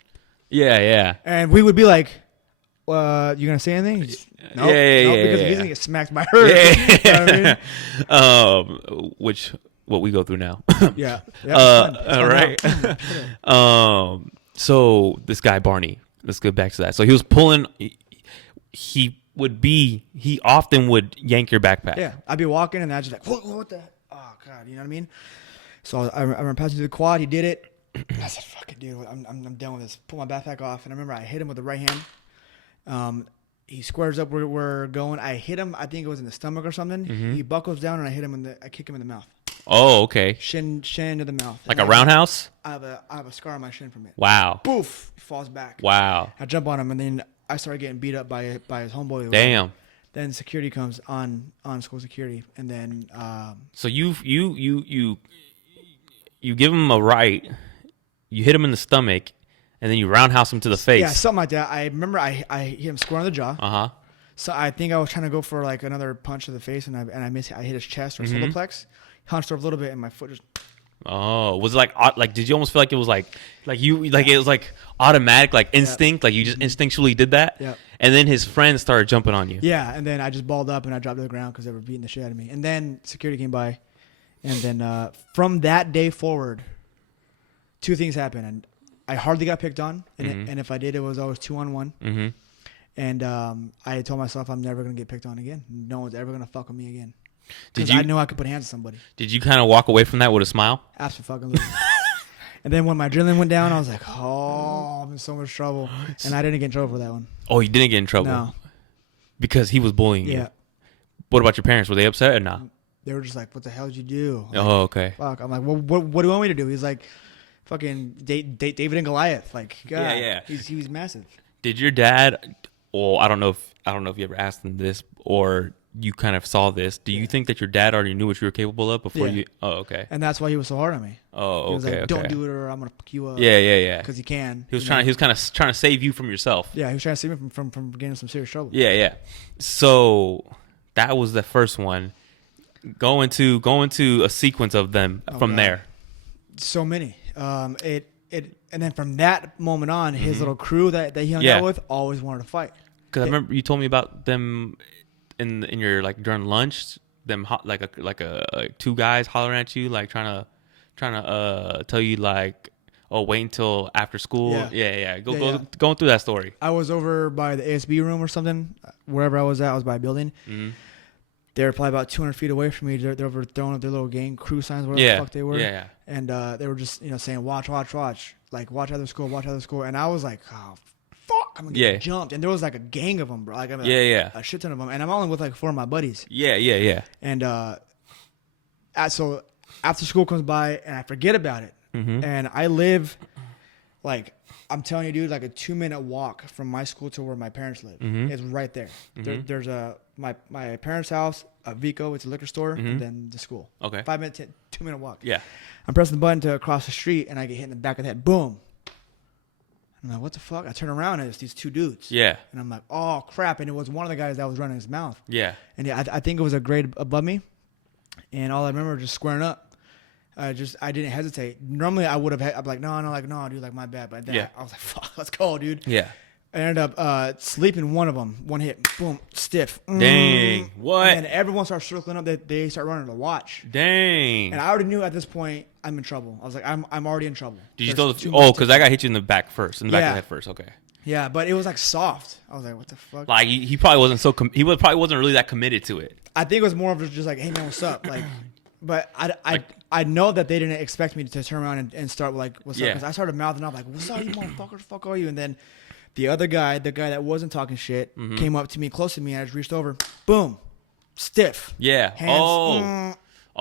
"Yeah." And we would be like, "You gonna say anything?" Nope, because he's gonna get smacked by her. You know what I mean? What we go through now. Yeah. All right. So this guy Barney. Let's get back to that. So he was pulling. He often would yank your backpack. Yeah, I'd be walking and I'd just like, what the? Oh God, you know what I mean? So I remember passing through the quad. He did it. I said, "Fuck it, dude. I'm done with this." Pull my backpack off, and I remember I hit him with the right hand. He squares up where we're going. I hit him. I think it was in the stomach or something. He buckles down, and I hit him I kick him in the mouth. Oh, okay. Shin to the mouth. Like a roundhouse? I have a scar on my shin from it. Wow. Boof! He falls back. Wow. I jump on him, and then I started getting beat up by his homeboy. Damn. Then security comes on school security, and then. So you give him a right, you hit him in the stomach, and then you roundhouse him to the face. Yeah, something like that. I remember I hit him square on the jaw. So I think I was trying to go for like another punch to the face, and I missed. I hit his chest or solar plex. Hunched over a little bit, and my foot just. Oh, was it like? Did you almost feel like it was like it was like automatic, like instinct, like you just instinctually did that? Yeah. And then his friends started jumping on you. Yeah, and then I just balled up and I dropped to the ground because they were beating the shit out of me. And then security came by, and then from that day forward, 2 things happened, and I hardly got picked on, and if I did, it was always 2-on-1. And I told myself I'm never gonna get picked on again. No one's ever gonna fuck with me again. Because I know I could put hands on somebody. Did you kind of walk away from that with a smile? Absolutely. And then when my adrenaline went down, I was like, oh. I'm in so much trouble, and I didn't get in trouble for that one. Oh, you didn't get in trouble? No. Because he was bullying you? What about your parents? Were they upset or not? They were just like, what the hell did you do? Like, Oh, okay. Fuck. I'm like, what do you want me to do? He's like, fucking David and Goliath. Like, God, Yeah. He was massive. Did your dad, well, I don't know if you ever asked him this or you kind of saw this. Do you think that your dad already knew what you were capable of before you? Oh, okay. And that's why he was so hard on me. Oh, okay. He was like, okay. don't do it or I'm going to pick you up. Yeah. Because he can. He was kind of trying to save you from yourself. Yeah, he was trying to save me from getting in some serious trouble. Yeah. So that was the first one. Go into a sequence of them from there. So many. And then from that moment on, his little crew that he hung out with always wanted to fight. Because I remember you told me about them in your like during lunch, them like two guys hollering at you, like trying to tell you like, oh, wait until after school. Yeah. Going through that story. I was over by the ASB room or something, wherever I was at. I was by a building. Mm-hmm. They were probably about 200 feet away from me. They were throwing up their little gang crew signs, whatever the fuck they were. Yeah. And they were just saying, watch. Like, watch out of school. And I was like, oh, fuck, I'm going to get jumped. And there was like a gang of them, bro. Like, a shit ton of them. And I'm only with like 4 of my buddies. Yeah. And so after school comes by and I forget about it. Mm-hmm. And I live, like, I'm telling you, dude, like a 2-minute walk from my school to where my parents live. Mm-hmm. It's right there. Mm-hmm. There's my parents' house, a Vico, it's a liquor store, and then the school. Okay. 5-minute, 2-minute walk. Yeah. I'm pressing the button to cross the street, and I get hit in the back of the head. Boom. I'm like, what the fuck? I turn around, and it's these 2 dudes. Yeah. And I'm like, oh, crap. And it was one of the guys that was running his mouth. Yeah. And I think it was a grade above me. And all I remember was just squaring up. I didn't hesitate. Normally, I would have. I'd be like, no, dude, like my bad. But then I was like, fuck, let's go, dude. Yeah. I ended up sleeping one of them. One hit, boom, stiff. Dang, what? And then everyone starts circling up. They start running to watch. Dang. And I already knew at this point I'm in trouble. I was like, I'm already in trouble. Did you throw because I got hit you in the back first, in the back of the head first. Okay. Yeah, but it was like soft. I was like, what the fuck? Like he probably wasn't probably wasn't really that committed to it. I think it was more of just like, hey man, what's up? Like, but I know that they didn't expect me to turn around and start like, what's up? Because I started mouthing up like, what's up, you motherfucker? The fuck are you? And then the other guy, the guy that wasn't talking shit, came up to me, close to me, and I just reached over, boom, stiff. Yeah. Hands,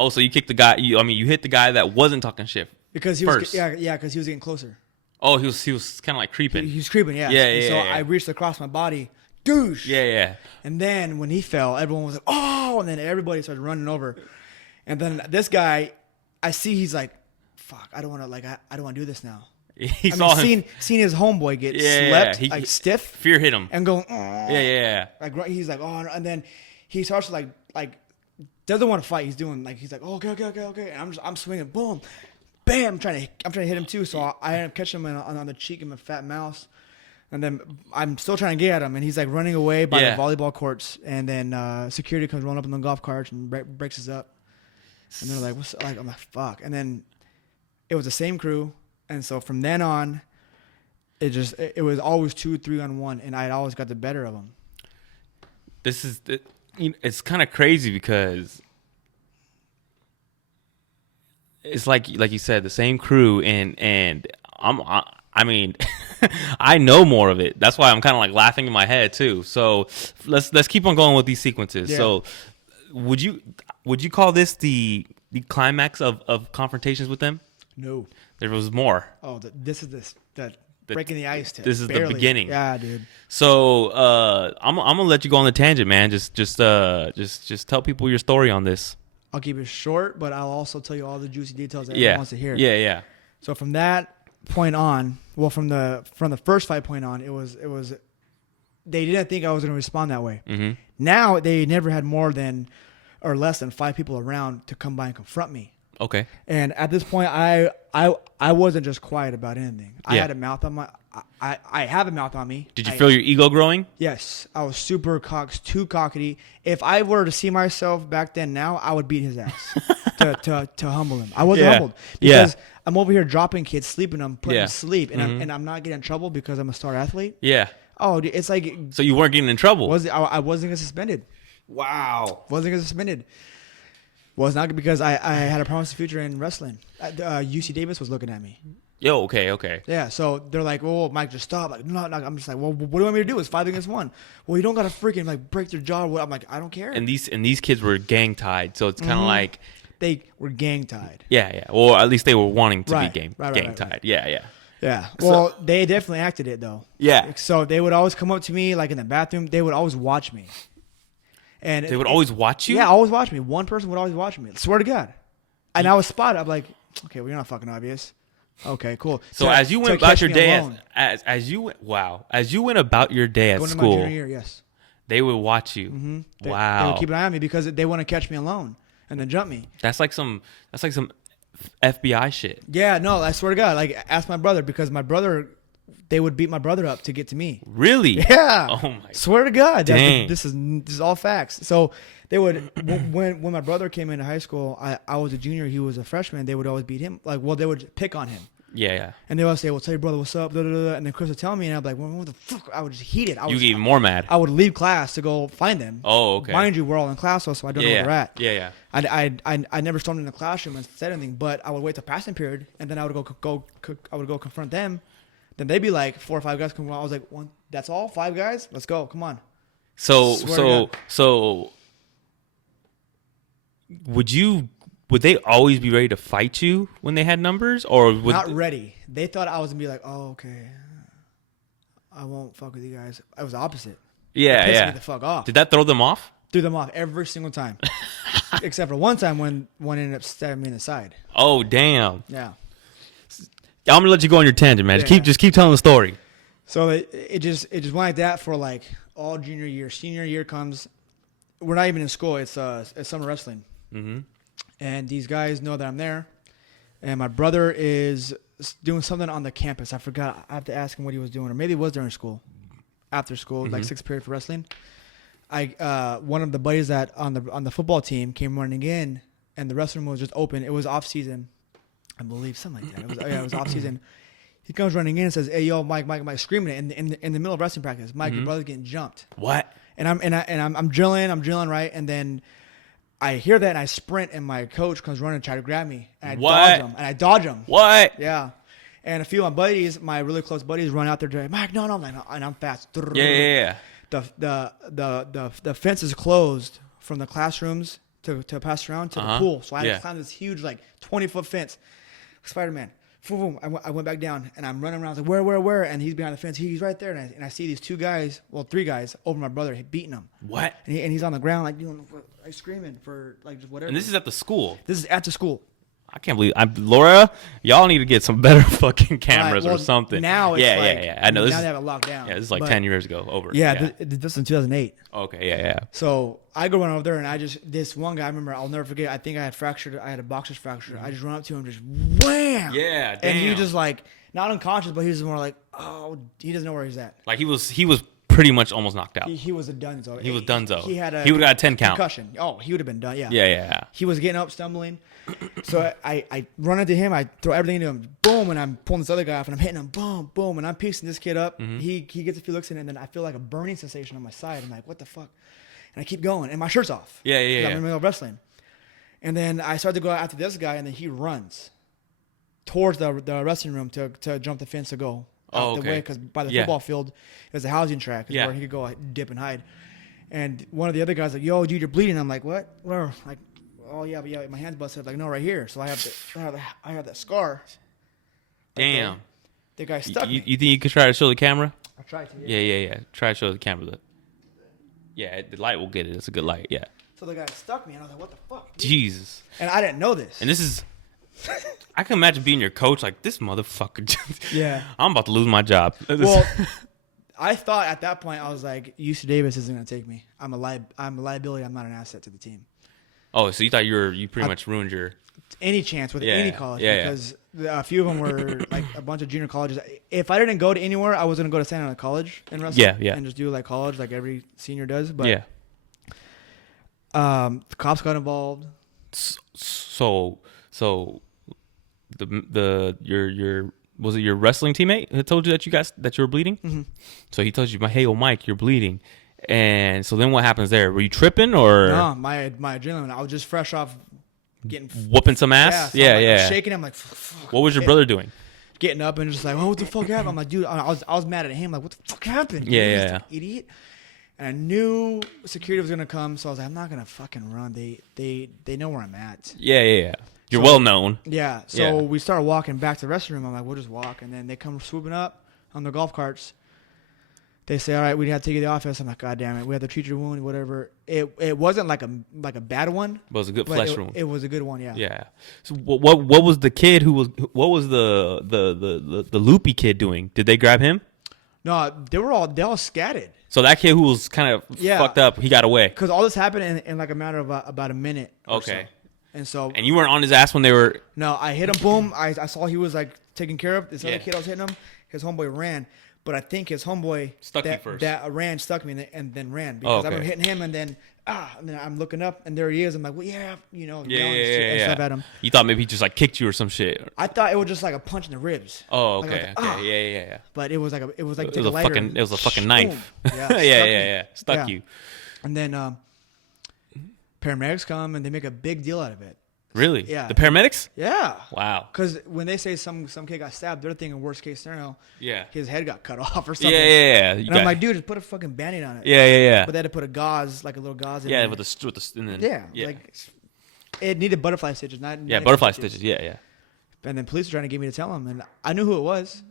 So you kicked the guy. You hit the guy that wasn't talking shit. Because he first. was because he was getting closer. Oh, he was kind of like creeping. He was creeping, yeah. So I reached across my body, douche. Yeah. And then when he fell, everyone was like, oh, and then everybody started running over. And then this guy, I see he's like, fuck, I don't want to do this now. Seeing his homeboy get slept stiff. Fear hit him. And going, Yeah. Like he's like, oh, and then he starts to like doesn't want to fight. He's doing like, he's like, oh, okay. And I'm swinging, boom, bam. I'm trying to hit him too. So I end up catching him on the cheek of my fat mouse. And then I'm still trying to get at him, and he's like running away by the volleyball courts. And then security comes rolling up in the golf carts and breaks us up. And they're like, what's like? I'm like, fuck. And then it was the same crew. And so from then on, it was always 2-3-on-1, and I always got the better of them. It's kind of crazy because it's like you said, the same crew, and I mean, I know more of it. That's why I'm kind of like laughing in my head too. So let's keep on going with these sequences. Yeah. So would you call this the climax of confrontations with them? No. There was more. Oh, this is the breaking the ice test. This is the beginning. Yeah, dude. So I'm gonna let you go on the tangent, man. Just tell people your story on this. I'll keep it short, but I'll also tell you all the juicy details that everyone wants to hear. Yeah. So from that point on, well, from the first fight point on, it was they didn't think I was gonna respond that way. Mm-hmm. Now they never had more than or less than 5 people around to come by and confront me. Okay. And at this point, I wasn't just quiet about anything. I had a mouth on my. I have a mouth on me. Did you feel your ego growing? Yes, I was super too cockedy. If I were to see myself back then, now I would beat his ass to humble him. I wasn't humbled because I'm over here dropping kids, sleeping them, putting them to sleep, and I'm not getting in trouble because I'm a star athlete. Yeah. Oh, dude, it's like. So you weren't getting in trouble? I wasn't getting suspended. Wow. Wasn't getting suspended. Well, it's not because I had a promising future in wrestling. UC Davis was looking at me. Yo, okay. Yeah, so they're like, "Well, Mike, just stop." Like, no. I'm just like, "Well, what do you want me to do? It's 5 against 1." Well, you don't gotta freaking like break their jaw. I'm like, I don't care. And these kids were gang tied, so it's kind of like they were gang tied. Yeah. Or at least they were wanting to be gang tied. Right. Yeah. Yeah. Well, they definitely acted it though. Yeah. So they would always come up to me like in the bathroom. They would always watch me. And they would always watch you? Yeah, always watch me. One person would always watch me. I swear to God. And I was spotted. I'm like, okay, well, you're not fucking obvious. Okay, cool. So as you went about your day, as you went about your day at Going school, to my junior year, yes, they would watch you. Mm-hmm. Wow. They would keep an eye on me because they want to catch me alone and then jump me. That's like some FBI shit. Yeah, no, I swear to God. Like, ask my brother because they would beat my brother up to get to me. Really? Yeah. Oh my. Swear to God. Dang. This is all facts. So they would when my brother came into high school, I was a junior, he was a freshman. They would always beat him. Like, well, they would pick on him. Yeah. And they would say, "Well, tell your brother what's up." Blah, blah, blah. And then Chris would tell me, and I'd be like, "Well, what the fuck?" I would just heat it. You get even more mad. I would leave class to go find them. Oh, okay. Mind you, we're all in class, so I don't know where they're at. Yeah. I never stormed in the classroom and said anything, but I would wait till passing period, and then I would go confront them. Then they'd be like 4 or 5 guys come. I was like, "One, that's all? 5 guys? Let's go. Come on." So would they always be ready to fight you when they had numbers, or not ready? They thought I was gonna be like, "Oh, okay, I won't fuck with you guys." I was the opposite. Yeah, pissed me the fuck off. Did that throw them off? Threw them off every single time, except for one time when one ended up stabbing me in the side. Oh damn! Yeah. I'm gonna let you go on your tangent, man. Yeah. Just keep telling the story. So it just went like that for like all junior year. Senior year comes, we're not even in school. It's summer wrestling, and these guys know that I'm there, and my brother is doing something on the campus. I forgot. I have to ask him what he was doing, or maybe it was during school, after school, like 6th period for wrestling. One of the buddies that on the football team came running in, and the restroom was just open. It was off season. I believe something like that. It was off season. He comes running in and says, "Hey, yo, Mike," screaming it in the middle of wrestling practice. "Mike, your brother's getting jumped." What? And I'm drilling right, and then I hear that and I sprint, and my coach comes running to try to grab me, and I dodge him. What? Yeah. And a few of my buddies, my really close buddies, run out there to Mike. No, I'm like, and I'm fast. Yeah. The fence is closed from the classrooms to pass around to the pool, so I had to climb this huge 20-foot fence. Spider-Man. Boom. I went back down, and I'm running around. I was like, where? And he's behind the fence. He's right there. And I see these 3 guys over my brother beating him. What? And he's on the ground, screaming for, just whatever. And this is at the school? This is at the school. I can't believe Laura, y'all need to get some better fucking cameras or something. Now it's yeah. I know now this they have it locked down. Yeah, this is 10 years ago. Over. Yeah. This is in 2008. Okay, yeah. So I go run over there, and this one guy, I remember, I'll never forget. I think I had a boxer's fracture. I just run up to him, just wham. Yeah, damn. And he just not unconscious, but he was more like, oh, he doesn't know where he's at. Like he was pretty much almost knocked out. He was a dunzo. He was dunzo. He would have got a 10 count. Concussion. Oh, he would have been done. Yeah. Yeah. He was getting up, stumbling. So I run into him. I throw everything into him. Boom, and I'm pulling this other guy off, and I'm hitting him. Boom, boom, and I'm piecing this kid up. He gets a few looks in, and then I feel like a burning sensation on my side. I'm like, what the fuck? And I keep going, and my shirt's off. Yeah. I'm in the middle of wrestling. And then I start to go after this guy, and then he runs towards the wrestling room to jump the fence to go out the way, because by the football field there's a housing track where he could go dip and hide. And one of the other guys like, "Yo, dude, you're bleeding." I'm like, "What? Where?" Like, "Oh yeah, but yeah, my hand's busted." Like, "No, right here." So I have that scar. Damn. Right, the guy stuck me. You think you could try to show the camera? I tried to. Yeah. Try to show the camera. Yeah, the light will get it. It's a good light. Yeah. So the guy stuck me, and I was like, "What the fuck?" Dude? Jesus. And I didn't know this. And this is. I can imagine being your coach, like, this motherfucker. Yeah. I'm about to lose my job. Well, I thought at that point, I was like, UC Davis isn't going to take me. I'm a liability. I'm not an asset to the team. Oh, so you thought you pretty much ruined your... Any chance with any college. Yeah, because a few of them were like a bunch of junior colleges. If I didn't go to anywhere, I was going to go to Santa Ana College and wrestle. Yeah. And just do college like every senior does. But the cops got involved. So your was it your wrestling teammate who told you that you were bleeding? Mm-hmm. So he told you, "Hey, Mike, you're bleeding." And so then what happens there? Were you tripping or? No, my adrenaline. I was just fresh off getting whooping some ass. So Yeah, I'm shaking. I'm like, fuck. What was your brother doing? Getting up and just like, oh, what the fuck happened? I'm like, dude, I was mad at him. Like, what the fuck happened? Yeah. Idiot. And I knew security was gonna come, so I was like, I'm not gonna fucking run. They know where I'm at. Yeah. You're well known. Yeah. So we started walking back to the restroom. I'm like, we'll just walk, and then they come swooping up on their golf carts. They say, all right, we have to take you to the office. I'm like, God damn it, we have to treat your wound, whatever. It wasn't like a bad one. But it was a good flesh wound. It was a good one, yeah. Yeah. So what was the kid what was the loopy kid doing? Did they grab him? No, they all scattered. So that kid who was kind of fucked up, he got away. Because all this happened in like a matter of about a minute. Okay. And you weren't on his ass when they were. No, I hit him. Boom! I saw he was like taken care of. This other kid I was hitting him. His homeboy ran. But I think his homeboy stuck you first. That ran, stuck me, and then ran because I remember hitting him, and then I'm looking up, and there he is. I'm like, well, yeah, and stuff at him. You thought maybe he just like kicked you or some shit. I thought it was just like a punch in the ribs. Oh, okay, yeah. But it was like it was a fucking knife. Yeah, yeah. Stuck you. And then paramedics come and they make a big deal out of it. Really? Yeah. The paramedics? Yeah. Wow. Because when they say some kid got stabbed, they're thinking worst case scenario. Yeah. His head got cut off or something. Yeah. And I'm like, dude, just put a fucking Band-Aid on it. Yeah. But they had to put a gauze, like a little gauze in there. it. With the and then, like it needed butterfly stitches, not butterfly stitches. Yeah. And then police were trying to get me to tell them, and I knew who it was.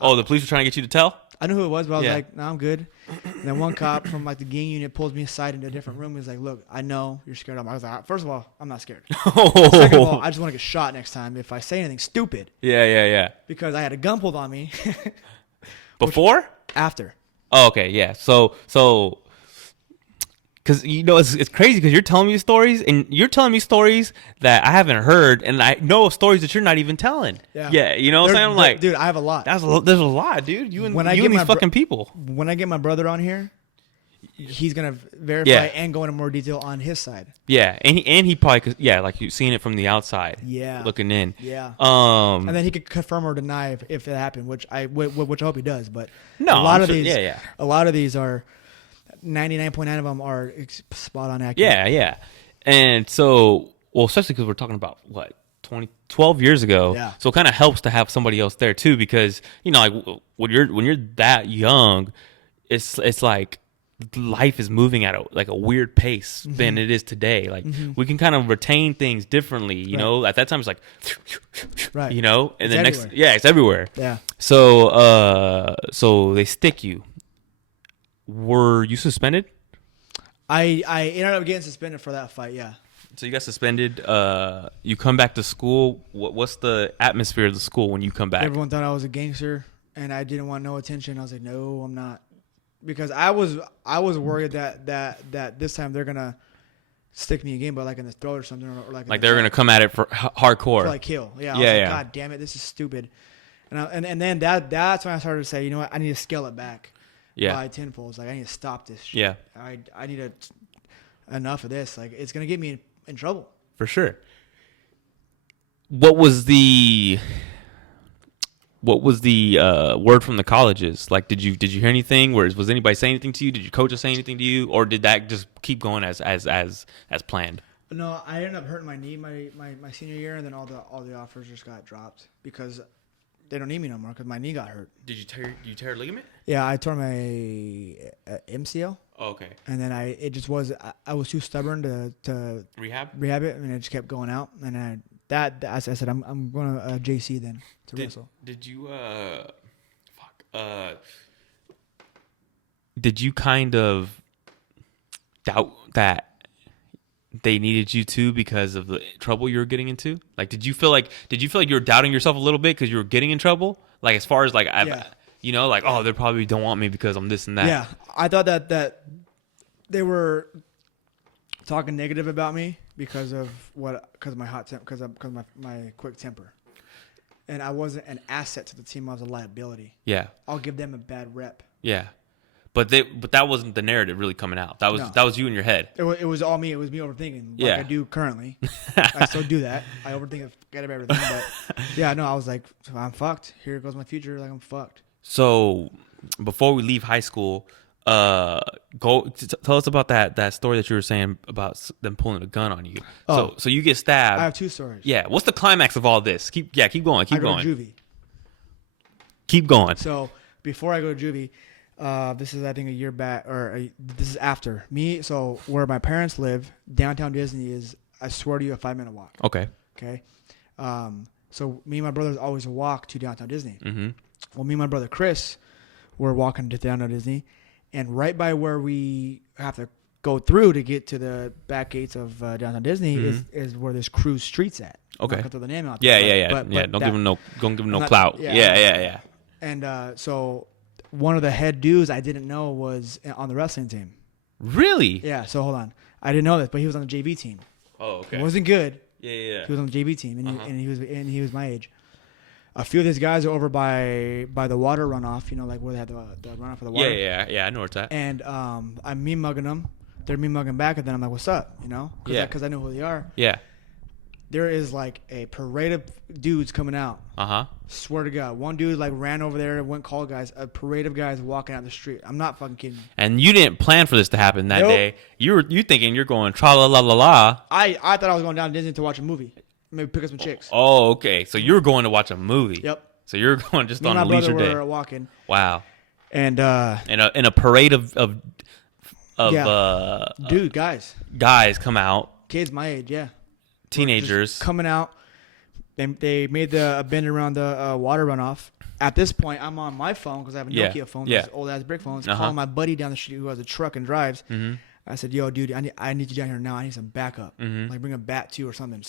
Oh, the police were trying to get you to tell? I knew who it was, but I was like, no, I'm good. And then one cop from like the gang unit pulls me aside into a different room. He's like, look, I know you're scared of me. I was like, first of all, I'm not scared. Second of all, I just want to get shot next time if I say anything stupid. Yeah. Because I had a gun pulled on me. Before? After. Oh, okay, yeah. So, because it's crazy because you're telling me stories and you're telling me stories that I haven't heard, and I know stories that you're not even telling. Yeah. You know what I'm saying? I'm like, dude, I have a lot. There's a lot, dude. You and these fucking people. When I get my brother on here, he's gonna verify and go into more detail on his side. Yeah, and he probably like you've seen it from the outside. Yeah, looking in. Yeah. And then he could confirm or deny if it happened, which I hope he does. But no, a lot of these are 99.9 of them are spot on accurate. Yeah. And so, especially because we're talking about 12 years ago. Yeah. So it kind of helps to have somebody else there too, because like when you're that young, it's like life is moving at a weird pace than it is today. Like we can kind of retain things differently, you know. At that time it's like right. You know, and it's then everywhere. it's everywhere. Yeah. So they stick you. Were you suspended? I ended up getting suspended for that fight, yeah. So you got suspended. You come back to school. What's the atmosphere of the school when you come back? Everyone thought I was a gangster, and I didn't want no attention. I was like, no, I'm not. Because I was worried that this time they're gonna stick me again, but like in the throat or something, or like they're gonna come at it for hardcore, for like kill. Yeah, I was like, God damn it, this is stupid. And then that's when I started to say, you know what, I need to scale it back. Yeah. By tenfold. Like I need to stop this shit. Yeah. I need enough of this. Like it's gonna get me in trouble. For sure. What was the word from the colleges? Like, did you hear anything? Was anybody saying anything to you? Did your coaches say anything to you, or did that just keep going as planned? No, I ended up hurting my knee my senior year, and then all the offers just got dropped because they don't need me no more because my knee got hurt. Did you tear a ligament? Yeah, I tore my MCL. Oh, okay. And then I was too stubborn to rehab it, and it just kept going out. And I said I'm going to JC then to wrestle. Did you did you kind of doubt that they needed you too because of the trouble you were getting into? Like, did you feel like you were doubting yourself a little bit because you were getting in trouble? Like, as far as like, oh, they probably don't want me because I'm this and that. Yeah, I thought that they were talking negative about me because of my hot temp, because my quick temper, and I wasn't an asset to the team. I was a liability. Yeah, I'll give them a bad rep. Yeah. But that wasn't the narrative really coming out. That was you in your head. It was all me. It was me overthinking, like I do currently. I still do that. I overthink and forget about everything. But yeah, no, I was like, I'm fucked. Here goes my future. Like I'm fucked. So before we leave high school, Tell us about that story that you were saying about them pulling a gun on you. Oh. So you get stabbed. I have 2 stories. Yeah. What's the climax of all this? Keep going. Keep I go going. to juvie. Keep going. So before I go to juvie, this is I think a year back, this is after me. So where my parents live, downtown Disney is, I swear to you, a 5-minute walk. Okay. Okay. So me and my brothers always walk to downtown Disney. Mm-hmm. Well, me and my brother Chris were walking to downtown Disney, and right by where we have to go through to get to the back gates of downtown Disney is where this cruise street's at. Okay. I'm not gonna throw the name out Yeah, there, yeah. but Don't give him no clout. Yeah. Yeah. And so one of the head dudes I didn't know was on the wrestling team. Really? Yeah. So hold on, I didn't know this, but he was on the JV team. Oh, okay. He wasn't good. Yeah. He was on the JV team, and he was my age. A few of these guys are over by the water runoff, like where they had the runoff for the water. Yeah. I know where it's at. And I'm me mugging them. They're me mugging back, and then I'm like, "What's up?" Because I know who they are. Yeah. There is like a parade of dudes coming out. Swear to God, one dude like ran over there and went call guys. A parade of guys walking out the street. I'm not fucking kidding. And you didn't plan for this to happen that day. You thinking you're going tra la la la la. I thought I was going down to Disney to watch a movie, maybe pick up some chicks. Oh, okay. So you were going to watch a movie. Yep. So you're going just Me on and a my leisure brother day. were walking. Wow. And in a parade of dude, guys come out. Kids my age, yeah. Teenagers just coming out. They made a bend around the water runoff. At this point, I'm on my phone because I have a Nokia phone, those old ass brick phones. Calling my buddy down the street who has a truck and drives. Mm-hmm. I said, "Yo, dude, I need you down here now. I need some backup. Mm-hmm. Like bring a bat too or something,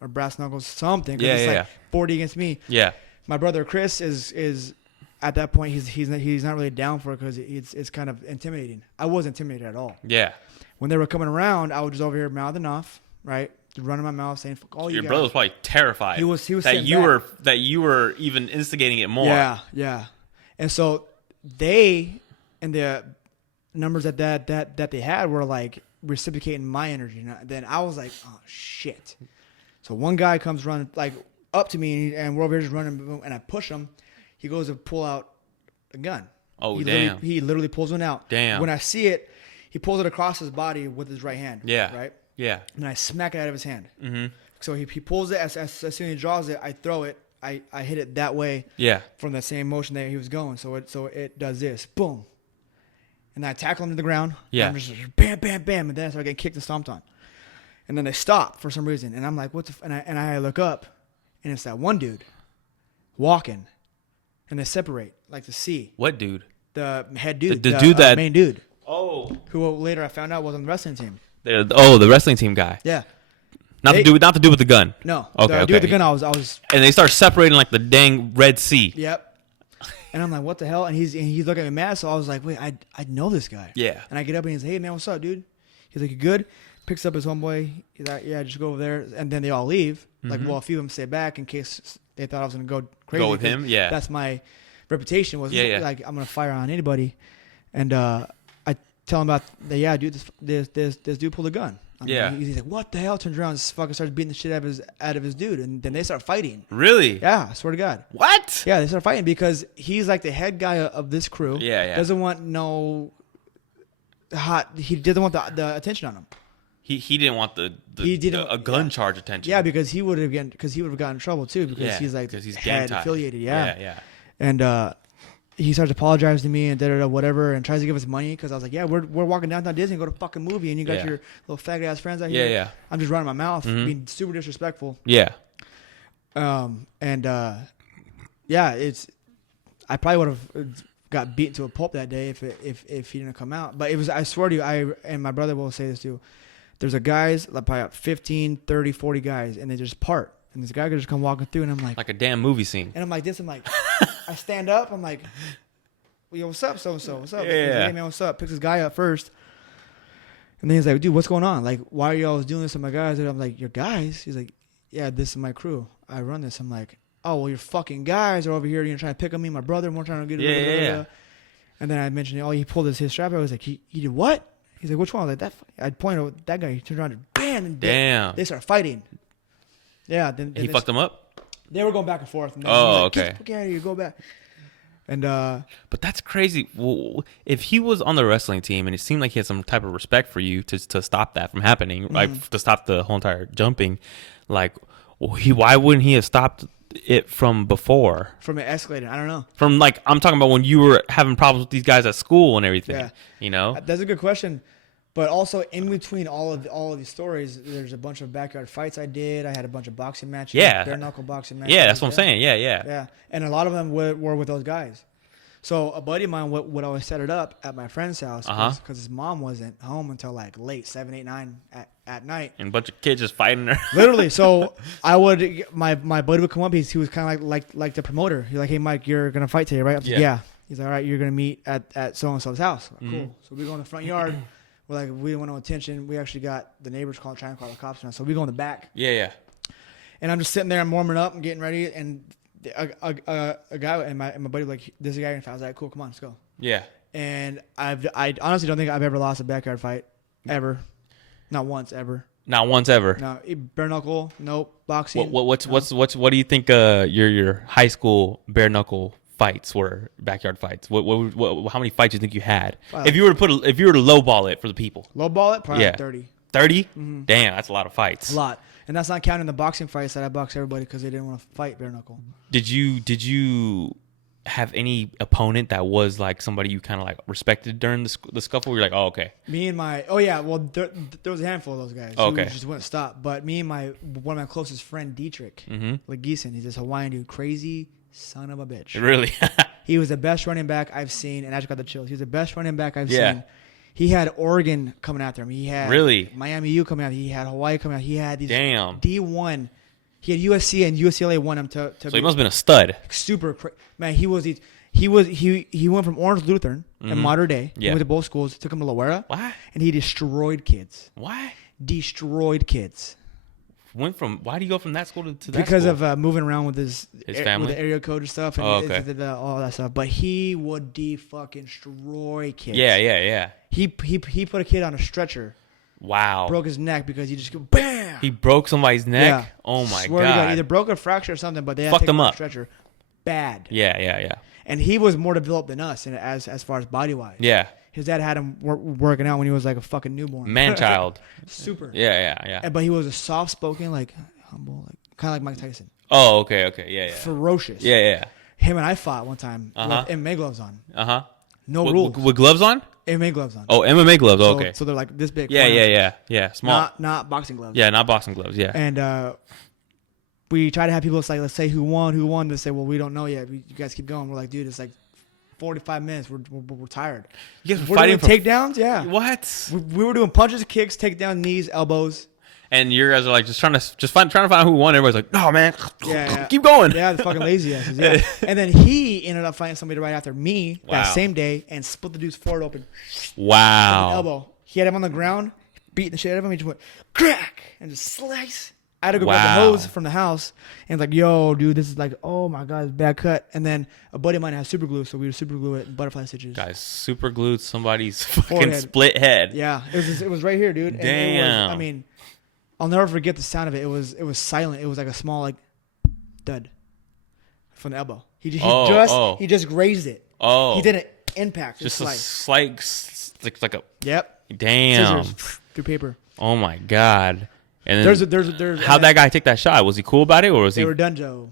or brass knuckles, something. Cause it's like 40 against me. Yeah. My brother Chris is at that point he's not really down for it because it's kind of intimidating. I wasn't intimidated at all. Yeah. When they were coming around, I was just over here mouthing off, right? Running my mouth saying "fuck all you guys." Your brother was probably terrified. He was that you were even instigating it more. Yeah. And so they and the numbers that they had were like reciprocating my energy. And then I was like, oh shit. So one guy comes running like up to me and we're over here just running, and I push him. He goes to pull out a gun. Oh, damn. He literally pulls one out. Damn. When I see it, he pulls it across his body with his right hand. Yeah. Right. Yeah. And I smack it out of his hand. Mm-hmm. So he pulls it. As soon as he draws it, I throw it. I hit it that way. Yeah. From the same motion that he was going. So it does this. Boom. And I tackle him to the ground. Yeah. And I'm just bam, bam, bam. And then I start getting kicked and stomped on. And then they stop for some reason. And I'm like, what the and I look up. And it's that one dude walking. And they separate like the sea. What dude? The head dude. The dude that main dude. Oh. Who later I found out was on the wrestling team. The wrestling team guy. Yeah. Not to do with the gun. No. Okay. The dude with the gun, I was. And they start separating like the dang Red Sea. Yep. And I'm like, what the hell? And he's looking at me mad. So I was like, wait, I know this guy. Yeah. And I get up and he's like, hey man, what's up, dude? He's like, you good? Picks up his homeboy. He's like, yeah, just go over there. And then they all leave. Mm-hmm. Like, well, a few of them stay back in case they thought I was gonna go crazy. Go with him, yeah. That's my reputation was like I'm gonna fire on anybody. And I tell him about dude, this dude pulled a gun. He's like, what the hell? Turns around, and fucking starts beating the shit out of his dude, and then they start fighting. Really? Yeah, I swear to God. What? Yeah, they start fighting because he's like the head guy of this crew. Yeah. Doesn't want no hot. He doesn't want the attention on him. He didn't want a gun charge attention. Yeah, because he would have gotten in trouble too because he's like he's head affiliated. Yeah. And he starts apologizing to me and whatever, and tries to give us money because I was like, yeah, we're walking downtown Disney, go to a fucking movie, and you got your little faggot ass friends out here. Yeah. I'm just running my mouth, being super disrespectful. Yeah. It's. I probably would have got beaten to a pulp that day if he didn't come out. But it was. I swear to you, and my brother will say this too. There's a guys, like probably 15, 30, 40 guys, and they just part. And this guy could just come walking through, and I'm like a damn movie scene. And I'm like this. I'm like, I stand up. I'm like, yo, what's up, so-and-so? What's up? Yeah. He's like, hey, man, what's up? Picks this guy up first. And then he's like, dude, what's going on? Like, why are you always doing this with my guys? And I'm like, your guys? He's like, yeah, this is my crew. I run this. I'm like, oh, well, your fucking guys are over here. You're trying to pick on me, my brother. And we're trying to get Yeah. And then I mentioned, oh, he pulled his strap out. I was like, he did what? He's like, which one? I was like, that. I pointed at that guy. He turned around and bam. And damn. They started fighting. Yeah. Then he fucked him up? They were going back and forth. And okay. Get out of here. Go back. And but that's crazy. Well, if he was on the wrestling team and it seemed like he had some type of respect for you to stop that from happening, like to stop the whole entire jumping, like why wouldn't he have stopped it from before? From it escalating, I don't know. From like I'm talking about when you were having problems with these guys at school and everything. Yeah. You know, that's a good question. But also in between all of these stories, there's a bunch of backyard fights I did. I had a bunch of boxing matches. Yeah. Bare knuckle boxing matches. Yeah, that's what I'm saying. Yeah. Yeah, and a lot of them were with those guys. So a buddy of mine would always set it up at my friend's house because his mom wasn't home until like late 7, 8, 9 at night. And a bunch of kids just fighting her. Literally. So my buddy would come up. He was kind of like the promoter. He's like, hey Mike, you're gonna fight today, right? I was like, yeah. He's like, all right, you're gonna meet at so and so's house. Like, cool. So we go in the front yard. We're like, we don't want no attention. We actually got the neighbors trying to call the cops now. So we go in the back. Yeah. And I'm just sitting there, I'm warming up, I'm getting ready, and a guy and my buddy like, this guy, and I was like, cool, come on, let's go. Yeah. And I honestly don't think I've ever lost a backyard fight, ever, not once, ever. Not once ever. No, bare knuckle, nope. Boxing. What do you think your high school bare knuckle fights were, backyard fights? How many fights do you think you had? If you were to lowball it for the people. Lowball it, probably 30. 30? Mm-hmm. Damn, that's a lot of fights. A lot. And that's not counting the boxing fights that I boxed everybody because they didn't want to fight bare knuckle. Did you have any opponent that was like somebody you kind of like respected during the scuffle? You're like, oh, okay. Well, there was a handful of those guys. Oh, okay. Who just wouldn't stop. But me and one of my closest friend, Dietrich, Legeeson, he's this Hawaiian dude, crazy son of a bitch. Really? He was the best running back I've seen, and I just got the chills. He was the best running back I've seen. He had Oregon coming after him. He had Miami U coming after him. He had Hawaii coming after him. He had these D1. He had USC and UCLA won him to so he must have been a stud. Super man. He went from Orange Lutheran in modern day. He went to both schools. Took him to Loera. Why? And he destroyed kids. Why? Destroyed kids. Why do you go from that school to that because school? of moving around with his family, with the area code and stuff, and all that stuff. But he would fucking destroy kids. Yeah. He put a kid on a stretcher. Wow. Broke his neck because he just go bam. He broke somebody's neck. Yeah. Oh my Swear god. To God, either broke a fracture or something, but they had fucked to take him him on up. a stretcher. Bad. Yeah. And he was more developed than us, as far as body wise. Yeah. His dad had him working out when he was like a fucking newborn. Man child. Super. Yeah. But he was a soft spoken, like humble, like kind of like Mike Tyson. Oh, okay. Yeah. Ferocious. Yeah. Him and I fought one time with MMA gloves on. No rules. With gloves on? MMA gloves on. Oh, MMA gloves. Oh, okay. So they're like this big. Yeah. Small. Not boxing gloves. Yeah, not boxing gloves. Yeah. And we try to have people like, let's say who won. They say, well, we don't know yet. You guys keep going. We're like, dude, it's like 45 minutes. We're tired. You guys were fighting doing takedowns? Yeah. What? We were doing punches, kicks, takedowns, knees, elbows. And you guys are like trying to find out who won. Everybody's like, no, man, yeah. keep going. Yeah, the fucking lazy asses. Yeah. And then he ended up fighting somebody right after me that same day and split the dude's forehead open. Wow. With an elbow. He had him on the ground, beating the shit out of him. He just went crack and just slice. I had to go grab the hose from the house and like, yo, dude, this is like, oh my god, it's a bad cut. And then a buddy of mine has super glue, so we would super glue it in butterfly stitches. Guys, super glued somebody's fucking split head. Yeah, it was right here, dude. Damn. And I mean, I'll never forget the sound of it. It was silent. It was like a small like dud from the elbow. He just grazed it. Oh, he didn't impact. Just a slight, like a. Yep. Damn. Scissors through paper. Oh my god. And then how'd that guy take that shot? Was he cool about it, or was he? They were done, Joe.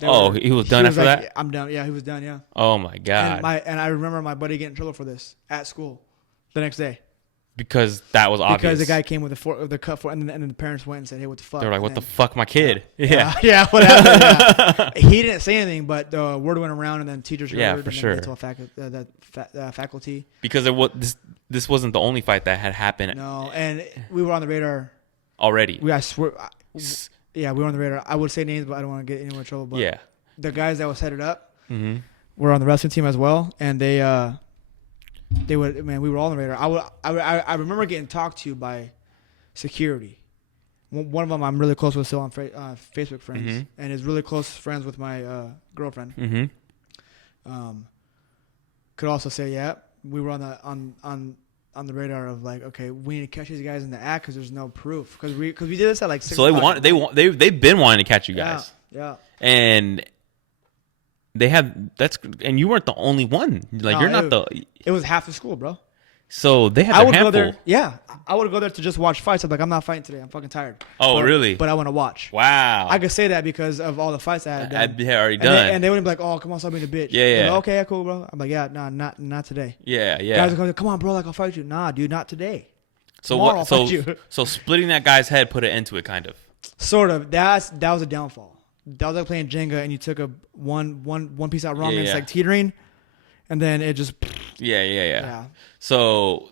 He was done after that. I'm done. Yeah, he was done. Yeah. Oh my god. And I remember my buddy getting in trouble for this at school the next day. Because that was obvious. Because the guy came with the cut for, and then the parents went and said, "Hey, what the fuck?" They were like, "What the fuck, my kid?" Yeah. What happened? Yeah. He didn't say anything, but the word went around, and then teachers heard, for and sure. Then they told faculty. Because this wasn't the only fight that had happened. No, and we were on the radar already. I swear, we were on the radar. I would say names, but I don't want to get anyone in trouble. But the guys that was headed up were on the wrestling team as well, and we were all on the radar. I remember getting talked to by security. One of them I'm really close with, still on Facebook friends, and is really close friends with my girlfriend. Could also say, we were on the radar of like, okay, we need to catch these guys in the act because there's no proof because we did this at like 6 So they've been wanting to catch you guys. Yeah. And they have and you weren't the only one. Like No, you're not the. It was half the school, bro. So they had I their would handful. go there. Yeah, I would go there to just watch fights. I'm like, I'm not fighting today. I'm fucking tired. Oh, really? But I want to watch. Wow. I could say that because of all the fights I had done. I had already And done. and they wouldn't be like, "Oh, come on, stop being a bitch." Yeah, yeah. They're like, okay, cool, bro. I'm like, yeah, nah, not today. Yeah, yeah. Guys are going, come on, bro, like I'll fight you. Nah, dude, not today. So Tomorrow what? I'll So fight you. so splitting that guy's head put an end to it, kind of. Sort of. That was a downfall. That was like playing Jenga, and you took a one piece out wrong, Yeah, and it's yeah. like teetering, and then it just. Yeah. So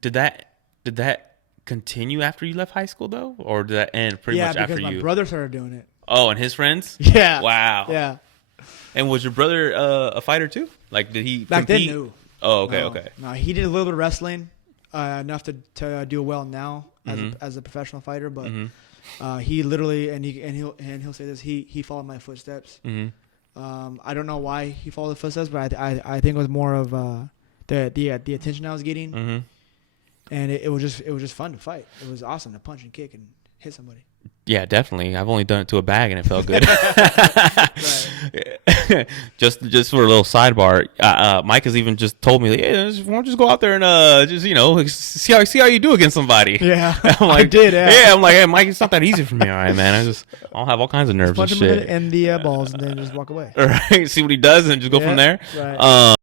did that continue after you left high school though, or did that end pretty much after because my you? brother started doing it. Oh, and his friends. Yeah. Wow. Yeah. And was your brother a fighter too? Like, did he Back compete? then, no. Oh, okay, No. okay. No, he did a little bit of wrestling, enough to do well now as a professional fighter. But he literally he'll say this. He followed my footsteps. I don't know why he followed the footsteps, but I think it was more of the attention I was getting, and it was just fun to fight. It was awesome to punch and kick and hit somebody. Yeah, definitely. I've only done it to a bag and it felt good. just for a little sidebar, Mike has even just told me, like, hey, why don't you just go out there and just see how you do against somebody. Yeah, I'm like, I did. Yeah, I'm like, hey, Mike, it's not that easy for me. All right, man. I'll have all kinds of nerves punch and him shit. in the balls and then just walk away. All right, see what he does and just go from there. Right.